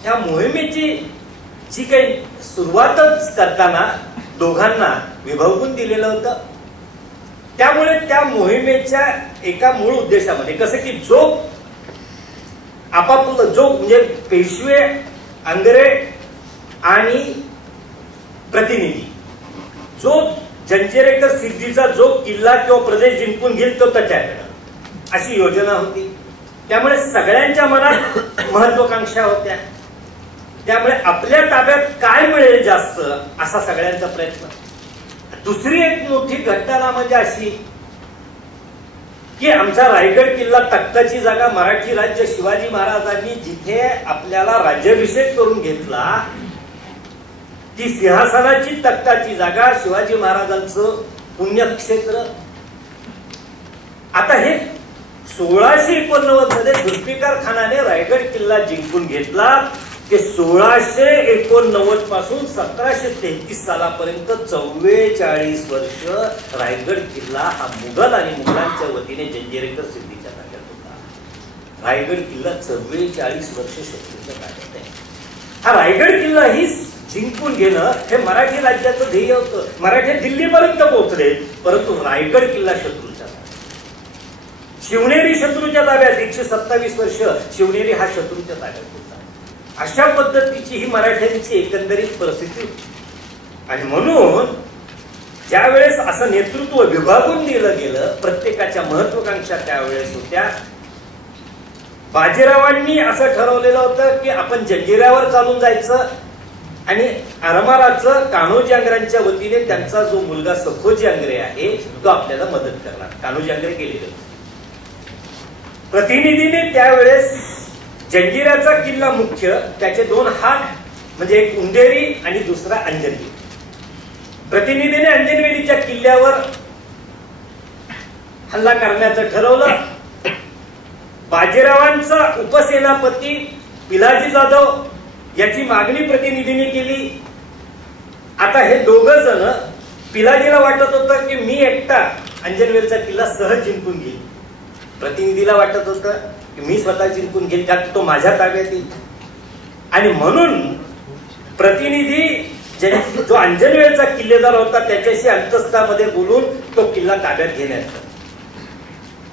ह्या मोहिमेची जी काही सुरुवातच करताना दोघांना विभागून दिलेलं होतं. त्यामुळे त्या मोहिमेच्या एका मूळ उद्देशामध्ये कसं की जो आपापलं जो म्हणजे पेशवे, आंग्रे आणि प्रतिनिधी, जो जंजिरेकर सिद्धीचा जो किल्ला किंवा प्रदेश जिंकून घेईल तो त्याच्याकडे, अशी योजना होती. त्यामुळे सगळ्यांच्या मनात महत्वाकांक्षा होत्या. त्यामुळे आपल्या ताब्यात काय मिळेल जास्त असा सगळ्यांचा प्रयत्न. दुसरी एक मोठी घटना म्हणजे अशी की आमचा रायगड किल्ला तख्ताची जागा मराठी राज्य शिवाजी महाराजांनी जिथे आपल्याला राज्याभिषेक करून घेतला, ती सिंहासनाची तख्ताची जागा, शिवाजी महाराजांचं पुण्यक्षेत्र. आता हे 1689 मध्ये जुल्फिकार खानाने रायगड किल्ला जिंकून घेतला. ते 1689 पासून 1733 सालापर्यंत 44 वर्ष रायगड किल्ला हा मुघल आणि मुघलांच्या वतीने जंजिरेकर सिद्धीच्या ताब्यात होता. रायगड किल्ला 44 वर्ष शत्रूच्या ताब्यात आहे. हा रायगड किल्ला ही जिंकून घेणं हे मराठी राज्याचं ध्येय होतं. मराठी दिल्लीपर्यंत पोहोचले, परंतु रायगड किल्ला शत्रूच्या ताब्यात. शिवनेरी शत्रूच्या ताब्यात 127 वर्ष शिवनेरी हा शत्रूच्या ताब्यात होता. अशा पद्धतीची ही मराठ्यांची एकंदरीत परिस्थिती होती. आणि म्हणून ज्यावेळेस असं नेतृत्व विभागून दिलं गेलं, प्रत्येकाच्या महत्वाकांक्षा त्यावेळेस होत्या. बाजीरावांनी असं ठरवलेलं होतं की आपण जंजिऱ्यावर चालून जायचं आणि आरमाराचं कान्होजी आंग्र्यांच्या वतीने त्यांचा जो मुलगा सखोजी आंग्रे आहे तो आपल्याला मदत करणार. कान्होजी आंग्रे गेलेले प्रतिनिधीने त्यावेळेस जंजिऱ्याचा किल्ला मुख्य, त्याचे 2 हात म्हणजे एक उंदेरी आणि दुसरा अंजनवेली. प्रतिनिधीने अंजनवेलीच्या किल्ल्यावर हल्ला करण्याचं ठरवलं. बाजीरावांचा उपसेनापती पिलाजी जाधव याची मागणी प्रतिनिधीने केली. आता हे दोघं जण, पिलाजीला वाटत होतं की मी एकटा अंजनवेलचा किल्ला सहज जिंकून घेईल, प्रतिनिधीला वाटत होतं की मी स्वतः जिंकून घेईल, त्यात तो माझ्या ताब्यात येईल. आणि म्हणून प्रतिनिधी जो अंजनवेलचा किल्लेदार होता त्याच्याशी अंतस्तामध्ये बोलून तो किल्ला ताब्यात घेण्याचा,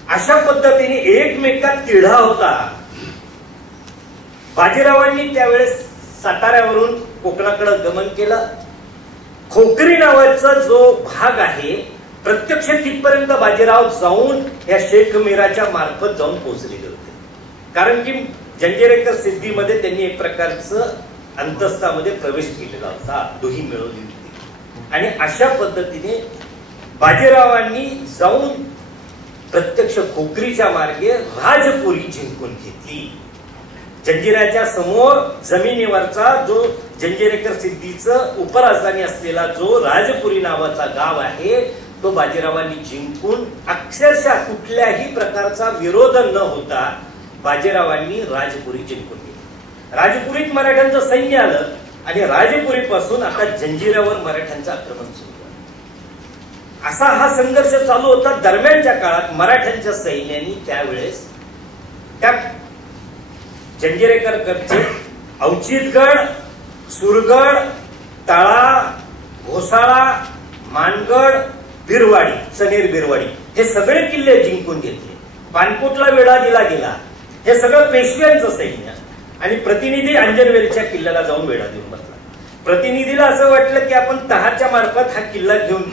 अशा पद्धतीने एकमेकात तिढा होता. बाजीरावांनी त्यावेळेस साताऱ्यावरून कोकणाकडे गमन केलं. खोकरी नावाचा जो भाग आहे, प्रत्यक्ष तिथपर्यंत बाजीराव जाऊन या शेख मीराच्या मार्फत जाऊन पोहोचलेले होते. कारण की जंजिरेकर सिद्धीमध्ये त्यांनी एक प्रकारचं अंतस्तामध्ये प्रवेश केलेला होता, दुही मिळवली होती. आणि अशा पद्धतीने बाजीरावांनी जाऊन प्रत्यक्ष कोकरीच्या मार्गे राजपुरी जिंकून घेतली. जंजिऱ्याच्या समोर जमिनीवरचा जो जंजिरेकर सिद्धीचं उपराजधानी असलेला जो राजपुरी नावाचा गाव आहे तो बाजीरावांनी जिंकून अक्षरशः कुठल्याही प्रकारचा विरोध न होता बाजीरावांनी राजपुरी जिंकून घेतली. राजपुरीत मराठ्यांचं सैन्य आलं आणि राजपुरीपासून आता जंजिऱ्यावर मराठ्यांचं आक्रमण सुरू झालं. असा हा संघर्ष चालू होता. दरम्यानच्या काळात मराठ्यांच्या सैन्याने त्यावेळेस त्या जंजिरेकरचे अवचितगड, सुरगड, तळा, घोसाळा, मानगड, बिरवाडी, चनेर बिरवाडी हे सगळे किल्ले जिंकून घेतले. पानकोटला वेढा दिला गेला. हे सगळं पेशव्यांचं सैन्य. आणि प्रतिनिधी अंजनवेलच्या किल्ल्याला जाऊन वेढा देऊन बसला. प्रतिनिधीला असं वाटलं की आपण तहाच्या मार्फत हा किल्ला घेऊन,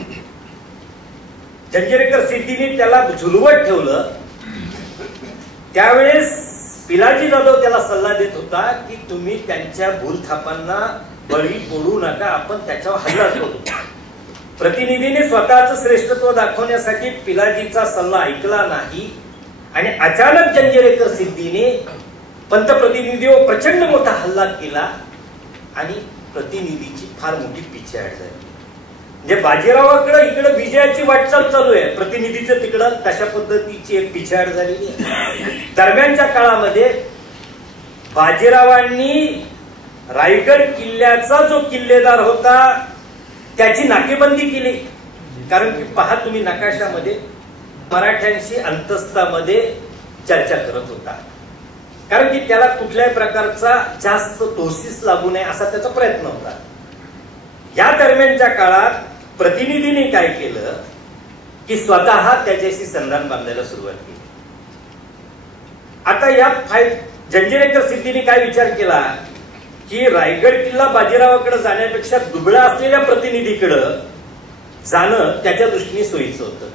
जंजिरेकर सिद्धीने त्याला झुलवत ठेवलं. त्यावेळेस पिलाजी जाधव त्याला सल्ला देत होता की तुम्ही त्यांच्या भूलथापांना बळी पडू नका, आपण त्याच्यावर हल्ला करू. प्रतिनिधीने स्वतःचं श्रेष्ठत्व दाखवण्यासाठी पिलाजीचा सल्ला ऐकला नाही आणि अचानक जंजिरेकर सिद्धीने पंतप्रतिनिधीवर प्रचंड मोठा हल्ला केला आणि प्रतिनिधीची फार मोठी पिछेहाट झाली. म्हणजे बाजीरावाकडे इकडे विजयाची वाटचाल चालू आहे, प्रतिनिधीचं तिकडं तशा पद्धतीची एक पिछेहाट झालेली आहे. दरम्यानच्या काळामध्ये बाजीरावांनी रायगड किल्ल्याचा जो किल्लेदार होता त्याची नाकेबंदी केली. कारण की पहा तुम्ही नकाशामध्ये मराठ्यांशी अंतस्तामध्ये चर्चा करत होता. कारण की त्याला कुठल्याही प्रकारचा जास्त तोसीस लागू नये असा त्याचा प्रयत्न होता. या दरम्यानच्या काळात प्रतिनिधीने काय केलं की स्वतः त्याच्याशी संधान बांधायला सुरुवात केली. आता या जंजिरेकर सिद्धीने काय विचार केला की रायगड किल्ला बाजीरावाकडे जाण्यापेक्षा दुबळा असलेल्या प्रतिनिधीकडे जाणं त्याच्या दृष्टीने सोयीचं होतं.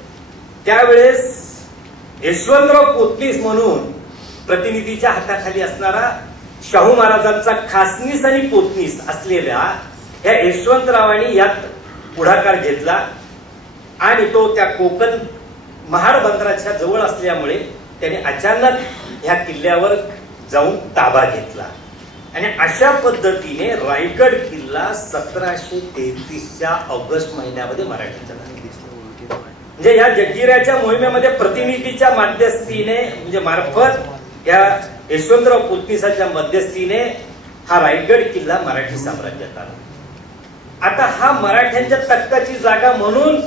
त्यावेळेस यशवंतराव पोतनीस म्हणून प्रतिनिधीच्या हाताखाली असणारा शाहू महाराजांचा खासनीस आणि पोतनीस असलेल्या या यशवंतरावांनी यात पुढाकार घेतला आणि तो त्या कोकण महाड बंदराच्या जवळ असल्यामुळे त्याने अचानक ह्या किल्ल्यावर जाऊन ताबा घेतला. आणि अशा पद्धतीने रायगड किल्ला 1733च्या ऑगस्ट महिन्यामध्ये मराठ्यांच्या म्हणजे या जंजिऱ्याच्या मोहिमेमध्ये प्रतिनिधीच्या मध्यस्थीने म्हणजे मार्फत या यशवंतराव पोतनीसाच्या मध्यस्थीने हा रायगड किल्ला मराठी साम्राज्यात आला. आता हा मराठ्यांच्या तख्ताची जागा म्हणून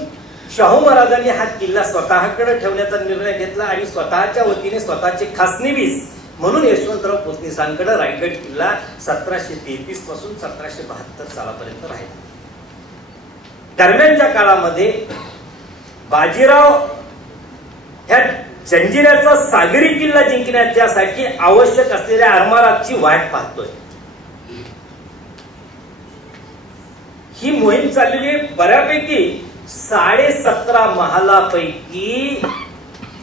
शाहू महाराजांनी हा किल्ला स्वतःकडे ठेवण्याचा निर्णय घेतला आणि स्वतःच्या वतीने स्वतःचे खासनीवीस म्हणून यशवंतराव पोतनीसांकडे रायगड किल्ला 1733 पासून 1772 सालापर्यंत राहिला. दरम्यानच्या काळामध्ये बाजीराव ह्या जंजिऱ्याचा सागरी किल्ला जिंकण्यासाठी आवश्यक असलेल्या आरमाराची वाट पाहतोय. ही मोहीम चाललेली बऱ्यापैकी 17.5 महालापैकी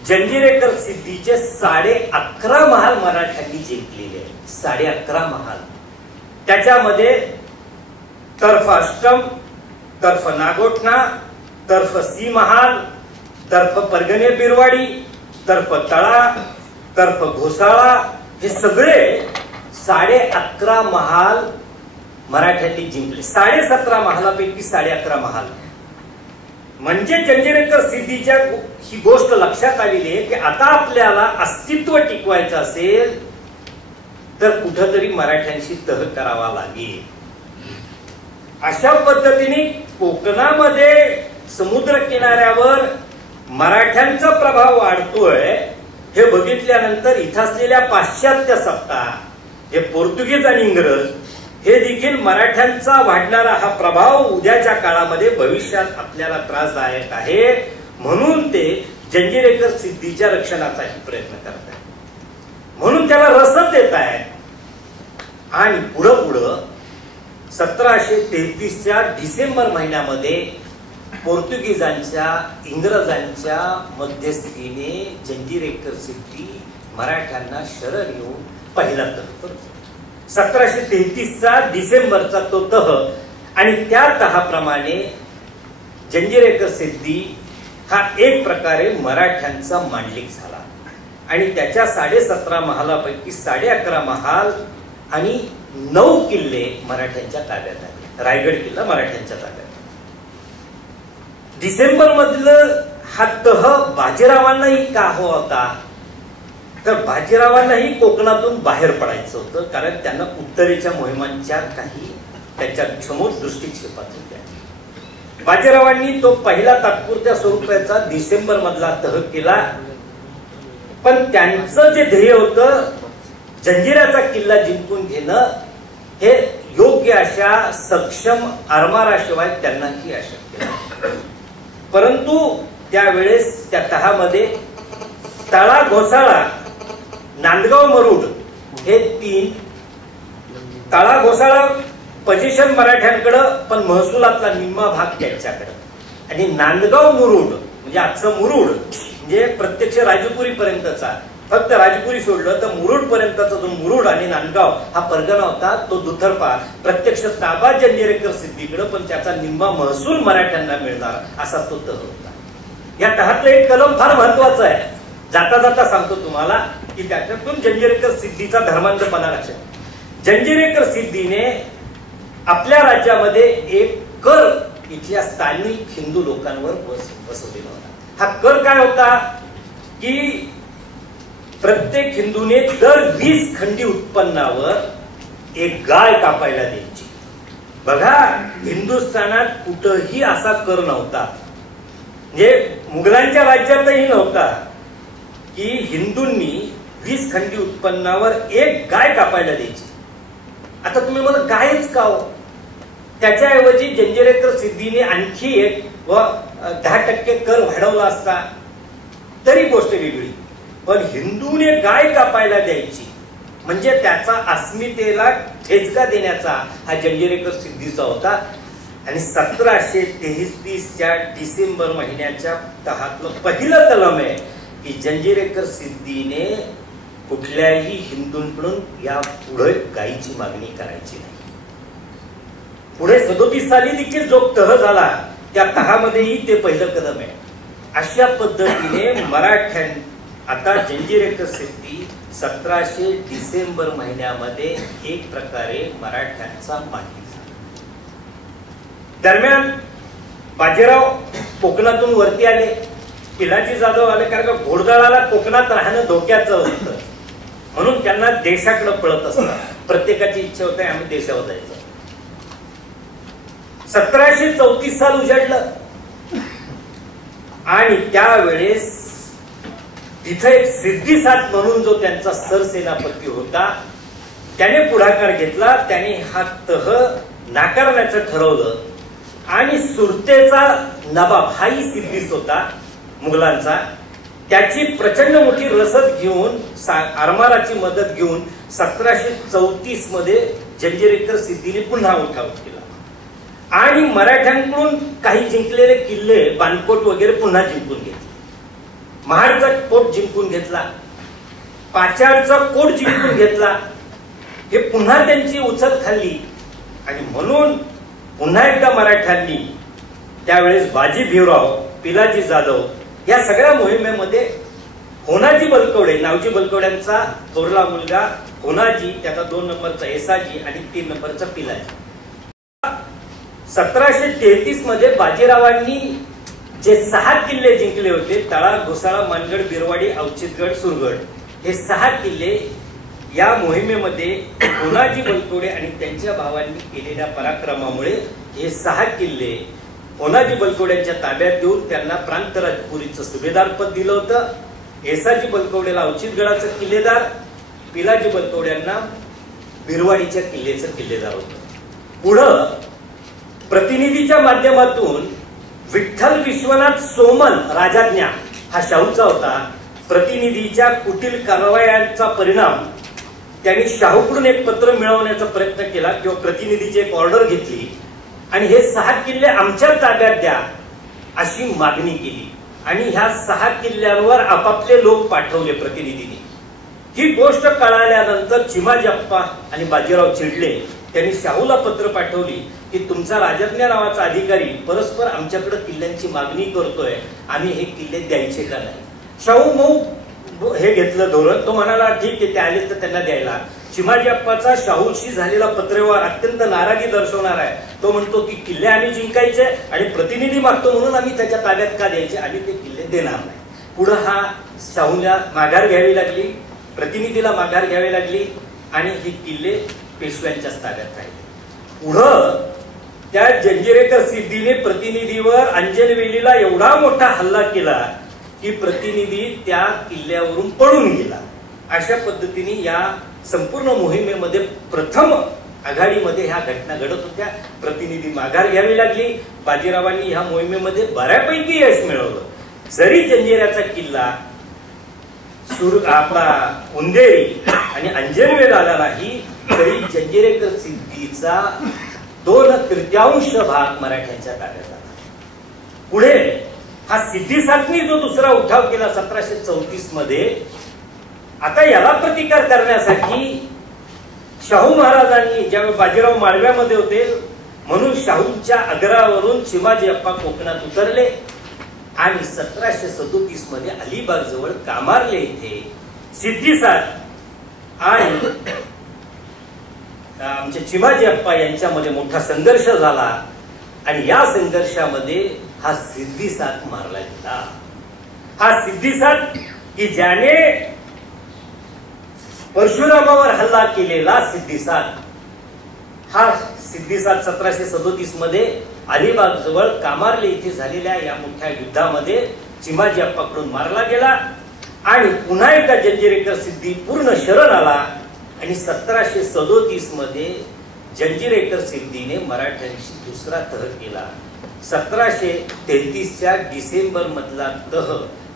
जंजिरेकर सिद्धीचे 11.5 महाल मराठ्यांनी जिंकलेले आहेत. 11.5 महाल. त्याच्यामध्ये तर्फ अष्टम, तर्फ नागोठणा, तर्फ सी महाल, तर्फ परगणे बिरवाडी, तर्फ तळा, तर्फ घोसाळा हे सगळे 11.5 महाल मराठ्यांनी जिंकले. 17.5 महालापैकी 11.5 महाल. म्हणजे जंजिरेकर सिद्धीच्या ही गोष्ट लक्षात आलेली आहे की आता आपल्याला अस्तित्व टिकवायचं असेल तर कुठंतरी मराठ्यांशी तह करावा लागेल. अशा पद्धतीने कोकणामध्ये समुद्र किनाऱ्यावर मराठ्यांचा प्रभाव वाढतोय हे बघितल्यानंतर इथं असलेल्या पाश्चात्य सत्ता हे पोर्तुगीज आणि इंग्रज हे देखील मराठ्यांचा वाढणारा हा प्रभाव उद्याच्या काळामध्ये भविष्यात आपल्याला त्रासदायक आहे म्हणून ते जंजिरेकर सिद्धीच्या रक्षणाचाही प्रयत्न करत आहेत. म्हणून त्याला रसद देत आहेत. आणि पुढं 1733च्या डिसेंबर महिन्यामध्ये पोर्तुगीजांच्या इंग्रजांच्या मध्यस्थीने जंजिरेकर सिद्धी मराठ्यांना शरण येऊन पहिला तह पडतो. 1733चा डिसेंबरचा तो तह आणि त्या तहाप्रमाणे जंजिरेकर सिद्धी हा एक प्रकारे मराठ्यांचा मांडलिक झाला आणि त्याच्या 17.5 महालापैकी 11.5 महाल आणि 9 किल्ले मराठ्यांच्या ताब्यात आले. रायगड किल्ला मराठ्यांच्या ताब्यात. डिसेंबर मधलं हा तह बाजीरावांनाही का हवा होता, तर बाजीरावांनाही कोकणातून बाहेर पडायचं होतं, कारण त्यांना उत्तरेच्या मोहिमांच्या काही त्यांच्या समोर दृष्टिक्षेपात होत्या. बाजीरावांनी तो पहिला तात्पुरत्या स्वरूपाचा डिसेंबर मधला तह केला, पण त्यांचं जे ध्येय होतं जंजिऱ्याचा किल्ला जिंकून घेणं हे योग्य अशा सक्षम आरमाराशिवाय त्यांनाही अशक्य नाही. परंतु त्यावेळेस त्या तहामध्ये तळा, घोसाळा, नांदगाव, मुरुड हे 3 तळा घोसाळा पोझिशन मराठ्यांकडं, पण महसुलातला निम्मा भाग त्यांच्याकडं, आणि नांदगाव मुरुड म्हणजे आजचं मुरुड म्हणजे प्रत्यक्ष राजपुरी पर्यंतचा, फक्त राजपुरी सोडलं तर मुरुड पर्यंतचा जो मुरुड आणि नांदगाव हा परगणा होता तो दुथरपा प्रत्यक्ष ताबा जंजिरेकर सिद्धीकडे, पण त्याचा निम्मा महसूल मराठ्यांना मिळणार असा तो तह होता. या तहातलं एक कलम फार महत्वाचं आहे, जाता जाता सांगतो तुम्हाला की त्याच्यातून जंजिरेकर सिद्धीचा धर्मांधपणा लक्षात. जंजिरेकर सिद्धीने आपल्या राज्यामध्ये एक कर इथल्या स्थानिक हिंदू लोकांवर बसवलेला होता. हा कर काय होता की प्रत्येक हिंदूने दर 20 खंडी उत्पन्नावर एक गाय कापायला द्यायची. बघा, हिंदुस्थानात कुठंही असा कर नव्हता, म्हणजे मुघलांच्या राज्यातही नव्हता की हिंदूंनी 20 खंडी उत्पन्नावर एक गाय कापायला द्यायची. आता तुम्ही मला गायच का हो, त्याच्याऐवजी जंजिरेकर सिद्धीने आणखी एक व 10% कर वाढवला असता तरी गोष्ट वेगळी, पण हिंदूने गाय कापायला द्यायची म्हणजे त्याचा अस्मितेला ठेचका देण्याचा हा जंजिरेकर सिद्धीचा होता. आणि 1733च्या डिसेंबर महिन्याच्या तहातलं पहिलं कलम आहे की जंजिरेकर सिद्धीने कुठल्याही हिंदूंकडून या पुढे गायीची मागणी करायची नाही. पुढे 37 साली देखील जो तह झाला त्या तहामध्येही ते पहिलं कलम आहे. अशा पद्धतीने मराठ्यां आता जंजिरेकर सिद्धी 1700 डिसेंबर महिन्यामध्ये एक प्रकारे मराठ्यांचा मांडलिक झाला. दरम्यान बाजीराव कोकणातून वरती आले, पिलाजी जाधव आले, कारण का घोडदळाला कोकणात राहणं धोक्याचं असतं म्हणून त्यांना देशाकडे पळत असतात. प्रत्येकाची इच्छा होते आम्ही देशावर जायचं. 1734 साल उजाडलं आणि त्यावेळेस तिथे एक सिद्धिसात म्हणून जो त्यांचा सरसेनापती होता त्याने पुढाकार घेतला. त्याने हा तह नाकारण्याचं ठरवलं आणि सुरतेचा नवाब हाही सिद्धिस होता मुघलांचा, त्याची प्रचंड मोठी रसद घेऊन आरमाराची मदत घेऊन 1734 मध्ये जंजिरेकर सिद्धीने पुन्हा उठाव केला आणि मराठ्यांकडून काही जिंकलेले किल्ले बाणकोट वगैरे पुन्हा जिंकून घेतले. महाडचा कोट जिंकून घेतला, पाचाडचा कोट जिंकून घेतला. हे पुन्हा त्यांची उचल खाल्ली आणि म्हणून पुन्हा एकदा मराठ्यांनी त्यावेळेस बाजी भिवराव, पिलाजी जाधव या सगळ्या मोहिमेमध्ये होनाजी बलकवडे, नावजी बलकवड्यांचा थोरला मुलगा होनाजी, त्याचा 2 नंबरचा येसाजी आणि 3 नंबरचा पिलाजी. 1733 मध्ये बाजीरावांनी जे 6 किल्ले जिंकले होते, तळा, घोसाळा, मानगड, बिरवाडी, अवचितगड, सुरगड, हे 6 किल्ले या मोहिमेमध्ये होनाजी बलकवडे आणि त्यांच्या भावांनी केलेल्या पराक्रमामुळे हे 6 किल्ले होनाजी बलकवड्यांच्या ताब्यात देऊन त्यांना प्रांत राजपुरीचं सुभेदार पद दिलं होतं. येसाजी बलकवडेला अवचितगडाचं किल्लेदार, पिलाजी बलकवड्यांना बिरवाडीच्या किल्ल्याचं किल्लेदार होतं. पुढं प्रतिनिधीच्या माध्यमातून विठ्ठल विश्वनाथ सोमन राजाज्ञा हा शाहूचा होता. प्रतिनिधीच्या कुटील कारवायांचा परिणाम त्यांनी शाहूकडून एक पत्र मिळवण्याचा प्रयत्न केला किंवा प्रतिनिधीची एक ऑर्डर घेतली आणि हे 6 किल्ले आमच्या ताब्यात द्या अशी मागणी केली आणि ह्या 6 किल्ल्यांवर आपापले लोक पाठवले प्रतिनिधींनी. ही गोष्ट कळाल्यानंतर चिमाजी अप्पा आणि बाजीराव चिडले. त्यांनी शाहूला पत्र पाठवली की तुमचा राजज्ञा नावाचा अधिकारी परस्पर आमच्याकडे किल्ल्यांची मागणी करतोय, आम्ही हे किल्ले द्यायचे का नाही. शाहू मऊ हे घेतलं धोरण. तो म्हणाला ठीक आहे, ते आले तर त्यांना द्यायला. चिमाजी अप्पाचा शाहूशी झालेला पत्रव्यवहार अत्यंत नाराजी दर्शवणार आहे. तो म्हणतो की किल्ले आम्ही जिंकायचे आणि प्रतिनिधी मागतो म्हणून आम्ही त्याच्या ताब्यात का द्यायचे, आम्ही ते किल्ले देणार नाही. पुढे हा शाहूला माघार घ्यावी लागली, प्रतिनिधीला माघार घ्यावी लागली आणि हे किल्ले पेशव्यांच्याच ताब्यात राहिले. पुढं त्या जंजिरेकर सिद्धीने प्रतिनिधीवर अंजनवेलीला एवढा मोठा हल्ला केला की प्रतिनिधी त्या किल्ल्यावरून पळून गेला. अशा पद्धतीने या संपूर्ण मोहिमेमध्ये प्रथम आघाडीमध्ये ह्या घटना घडत होत्या. प्रतिनिधी माघार घ्यावी लागली. बाजीरावांनी ह्या मोहिमेमध्ये बऱ्यापैकी यश मिळवलं. जरी जंजिऱ्याचा किल्ला आपला उंदेरी आणि अंजनवेल आला नाही तरी जंजिरेकर सिद्धीचा 2/3 भाग मराठ्यांच्या ताब्यात आला. पुढे हा सिद्धी जो दुसरा उठाव केला 1734 मध्ये, आता याला प्रतिकार करण्यासाठी शाहू महाराजांनी ज्यावेळी बाजीराव माळव्यामध्ये होते म्हणून शाहूंच्या आग्रहावरून चिमाजी अप्पा कोकणात उतरले आणि 1737 मध्ये अलिबाग जवळ कामारले इथे सिद्धी आणि आमचे चिमाजी अप्पा यांच्यामध्ये मोठा संघर्ष झाला आणि या संघर्षामध्ये हा सिद्धी मारला गेला. हा सिद्धी की ज्याने परशुरामावर हल्ला केलेला सिद्धी हा सिद्धी 1737 मध्ये अलिबाग जवळ कामारले इथे झालेल्या या मोठ्या युद्धामध्ये चिमाजी अप्पाकडून मारला गेला आणि पुन्हा एकदा जंजिरेकर सिद्धी पूर्ण शरण आला आणि 1737 मध्ये जंजिरेकर सिद्धीने मराठ्यांशी दुसरा तह केला. 1733च्या डिसेंबर मधला तह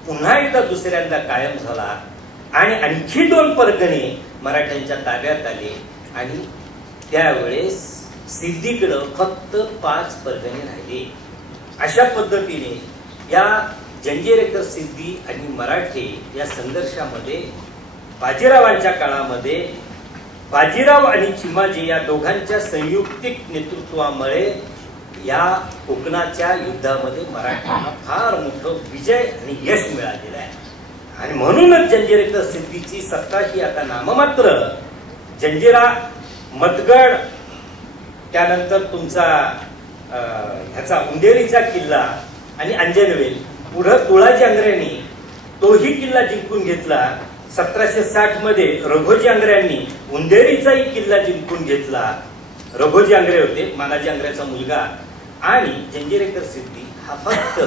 पुन्हा एकदा दुसऱ्यांदा कायम झाला आणि आणखी 2 परगणे मराठ्यांच्या ताब्यात आले आणि त्यावेळेस सिद्धीकडे फक्त 5 परगणे राहिले. अशा पद्धतीने या जंजिरेकर सिद्धी आणि मराठे या संघर्षामध्ये बाजीरावांच्या काळामध्ये बाजीराव आणि चिमाजी या दोघांच्या संयुक्तिक नेतृत्वामुळे या कोकणाच्या युद्धामध्ये मराठ्यांना फार मोठं विजय आणि यश मिळालेलं आहे. आणि म्हणूनच जंजिरेकर सिद्धीची सत्ता ही आता नाममात्र. जंजिरा, मतगड, त्यानंतर तुमचा ह्याचा उंदेरीचा किल्ला आणि अंजनवेल, पुढे तुळाजी आंग्र्यांनी तोही किल्ला जिंकून घेतला. 1760 मध्ये रघोजी आंग्र्यांनी उंदेरीचाही किल्ला जिंकून घेतला. रघोजी आंग्रे होते मानाजी आंग्र्याचा मुलगा. आणि जंजिरेकर सिद्धी हा फक्त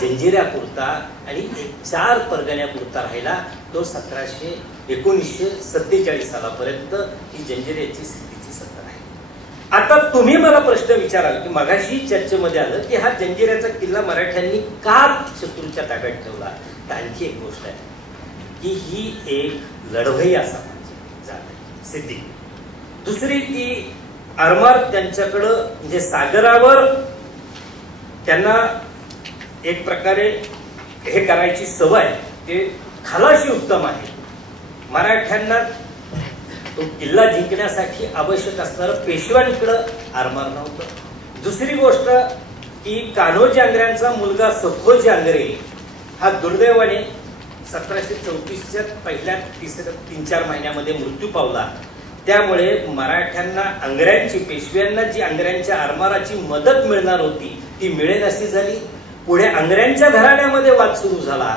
जंजिऱ्यापुरता आणि 4 परगण्यापुरता राहिला. तो 1947 सालापर्यंत ही जंजिऱ्याची सिद्धीची सत्ता आहे. आता तुम्ही मला प्रश्न विचाराल की मगाशी चर्चेमध्ये आलं की हा जंजिऱ्याचा किल्ला मराठ्यांनी का शत्रूच्या ताब्यात ठेवला. तर आणखी एक गोष्ट आहे की ही एक लढवय्या समाज सिद्धी. दुसरी ती आरमार त्यांच्याकडं म्हणजे सागरावर त्यांना एक प्रकारे हे करायची सवय, ते खलाशी उत्तम आहे. मराठ्यांना तो किल्ला जिंकण्यासाठी आवश्यक असणारं पेशव्यांकडं आरमार नव्हतं. दुसरी गोष्ट की कान्होजी आंग्र्यांचा मुलगा सखोजी आंग्रे हा दुर्दैवाने 1734च्या पहिल्या 3-4 महिन्यामध्ये मृत्यू पावला. त्यामुळे मराठ्यांना आंग्र्यांची पेशव्यांना जी आंग्र्यांच्या आरमाराची मदत मिळणार होती ती मिळेनाशी झाली. पुढे आंग्र्यांच्या घराण्यामध्ये वाद सुरू झाला.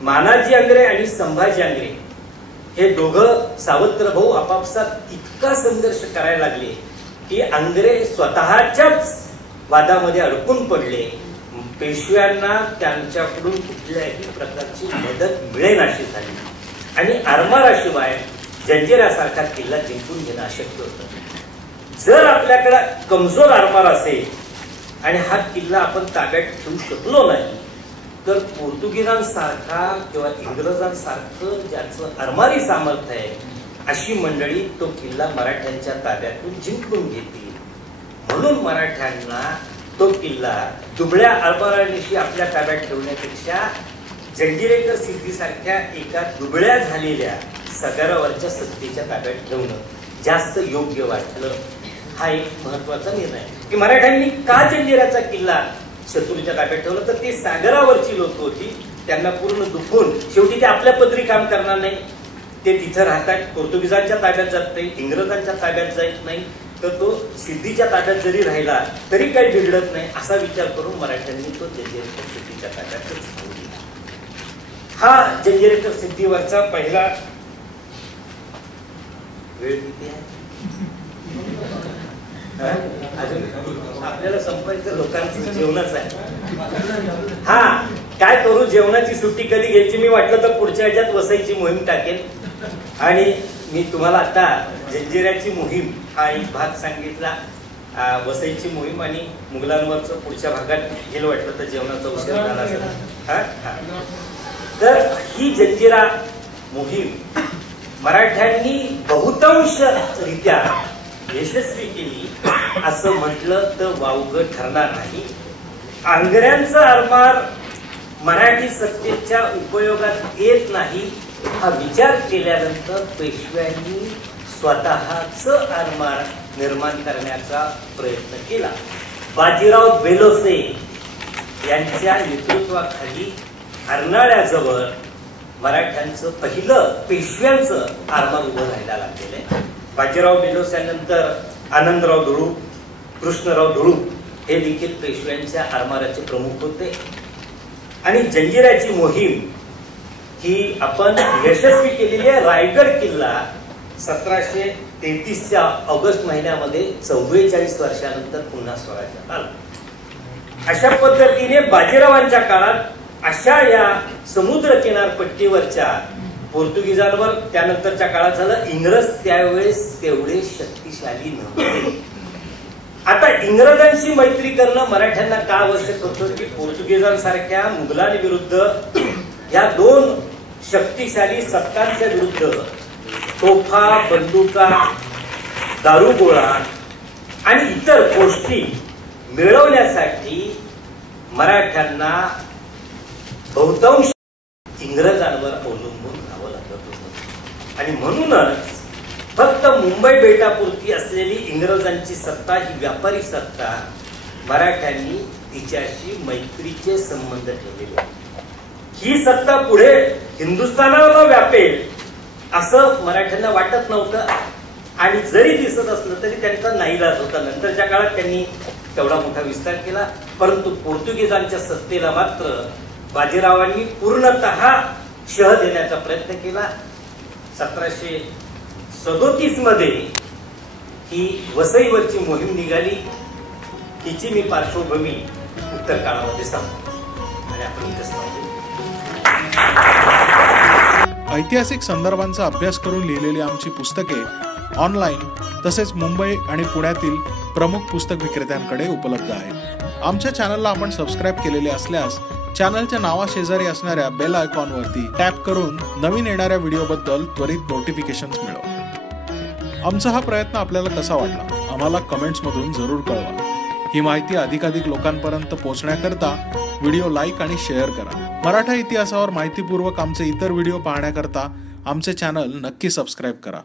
मानाजी आंग्रे आणि संभाजी आंग्रे हे दोघं सावत्र भाऊ आपापसात इतका संघर्ष करायला लागले की आंग्रे स्वतःच्याच वादामध्ये अडकून पडले. पेशव्यांना त्यांच्याकडून कुठल्याही प्रकारची मदत मिळेनाशी झाली आणि आरमाराशिवाय जंजिऱ्यासारखा किल्ला जिंकून घेणं अशक्य होतं. जर आपल्याकडे कमजोर आरमार असेल आणि हा किल्ला आपण ताब्यात ठेवू शकलो नाही तर पोर्तुगीजांसारखा किंवा इंग्रजांसारखं ज्याचं आरमारी सामर्थ्य आहे अशी मंडळी तो किल्ला मराठ्यांच्या ताब्यातून जिंकून घेतील. म्हणून मराठ्यांना तो किल्ला दुबळ्या आरमारानिशी आपल्या ताब्यात ठेवण्यापेक्षा जंजिरेकर सिद्धीसारख्या एका दुबळ्या झालेल्या सगारावरच्या सत्तेच्या ताब्यात ठेवणं जास्त योग्य वाटलं. हा एक महत्वाचा निर्णय आहे की मराठ्यांनी का जंजिऱ्याचा किल्ला शत्रूच्या ताब्यात ठेवला, तर ती सागरावरची लोक होती, त्यांना पूर्ण दुखून शेवटी ते आपल्या पदरी काम करणार नाही, ते तिथं राहतात, पोर्तुगीजांच्या ताब्यात जात नाही, इंग्रजांच्या ताब्यात जात नाही, तर तो सिद्धीच्या ताब्यात जरी राहिला तरी काही बिघडत नाही असा विचार करून मराठ्यांनी तो जंजिरेकर सिद्धीच्या ताब्यातच ठेवून दिला. हा जंजिरेकर सिद्धीवरचा पहिला वेळ किती आहे? अजून आपल्याला संपायचं लोकांचं जेवणच आहे. हा काय करू, जेवणाची सुट्टी कधी घ्यायची, मी वाटलं तर पुढच्या ह्याच्यात वसईची मोहीम टाकेल आणि मी तुम्हाला आता जंजिऱ्याची मोहीम हा एक भाग सांगितला, वसईची मोहीम आणि मुघलांवरचं पुढच्या भागात गेलं वाटलं तर जेवणाचा उशीर झाला असेल. तर ही जंजिरा मोहीम मराठ्यांनी बहुतांशरित्या यशस्वी केली असं म्हटलं तर वावगं ठरणार नाही. आंग्र्यांचा आरमार मराठी सत्तेच्या उपयोगात येत नाही हा विचार केल्यानंतर पेशव्यांनी स्वतःच आरमार निर्माण करण्याचा प्रयत्न केला. बाजीराव बेलोसे यांच्या नेतृत्वाखाली अर्नाळ्याजवळ मराठ्यांचं पहिलं पेशव्यांचं आरमार उभं राहायला लागलेलं आहे. बाजीराव बेलोस्यानंतर आनंदराव धुळूप, कृष्णराव धुळूप हे देखील पेशव्यांच्या आरमाराचे प्रमुख होते. आणि जंजिऱ्याची मोहीम ही आपण यशस्वी केलेली आहे. रायगड किल्ला 1733च्या ऑगस्ट महिन्यामध्ये 44 वर्षानंतर पुन्हा स्वराज्यात आला. अशा पद्धतीने बाजीरावांच्या काळात अशा या समुद्र किनारपट्टीवरच्या पोर्तुगीजांवर त्यानंतरच्या काळात झालं. इंग्रज त्यावेळेस तेवढे शक्तिशाली नव्हते. आता इंग्रजांशी मैत्री करणं मराठ्यांना का आवश्यक होतं की पोर्तुगीजांसारख्या मुघलांविरुद्ध या दोन शक्तिशाली सत्तांच्या विरुद्ध तोफा, बंदुका, दारुगोळा आणि इतर गोष्टी मिळवण्यासाठी मराठ्यांना बहुतांश इंग्रजांवर अवलंबून राहावं लागत होतं. आणि म्हणूनच फक्त मुंबई बेटापुरती असलेली इंग्रजांची सत्ता ही व्यापारी सत्ता मराठ्यांनी तिच्याशी मैत्रीचे संबंध ठेवलेले. ही सत्ता पुढे हिंदुस्थानाला व्यापेल असं मराठ्यांना वाटत नव्हतं आणि जरी दिसत असलं तरी त्यांचा नाईलाज होता. नंतरच्या काळात त्यांनी तेवढा मोठा विस्तार केला, परंतु पोर्तुगीजांच्या सत्तेला मात्र बाजीरावांनी पूर्णतः शह देण्याचा प्रयत्न केला. 1737 मध्ये ही वसईवरची मोहीम निघाली. हिची मी पार्श्वभूमी उत्तर काळामध्ये सांगतो आणि आपण इथंच थांबू. ऐतिहासिक संदर्भांचा अभ्यास करून लिहिलेली आमची पुस्तके ऑनलाईन तसेच मुंबई आणि पुण्यातील प्रमुख पुस्तक विक्रेत्यांकडे उपलब्ध आहेत. आमच्या चॅनलला आपण सबस्क्राईब केलेले असल्यास चॅनलच्या नावाशेजारी असणाऱ्या बेल आयकॉनवरती टॅप करून नवीन येणाऱ्या व्हिडिओबद्दल त्वरित नोटिफिकेशन्स मिळवा. आमचा हा प्रयत्न आपल्याला कसा वाटला आम्हाला कमेंट्समधून जरूर कळवा. ही माहिती अधिकाधिक लोकांपर्यंत पोहोचण्याकरता व्हिडिओ लाईक आणि शेअर करा. मराठा इतिहासावर माहितीपूर्वक आमचे इतर व्हिडिओ पाहण्याकरता आमचे चॅनल नक्की सबस्क्राईब करा.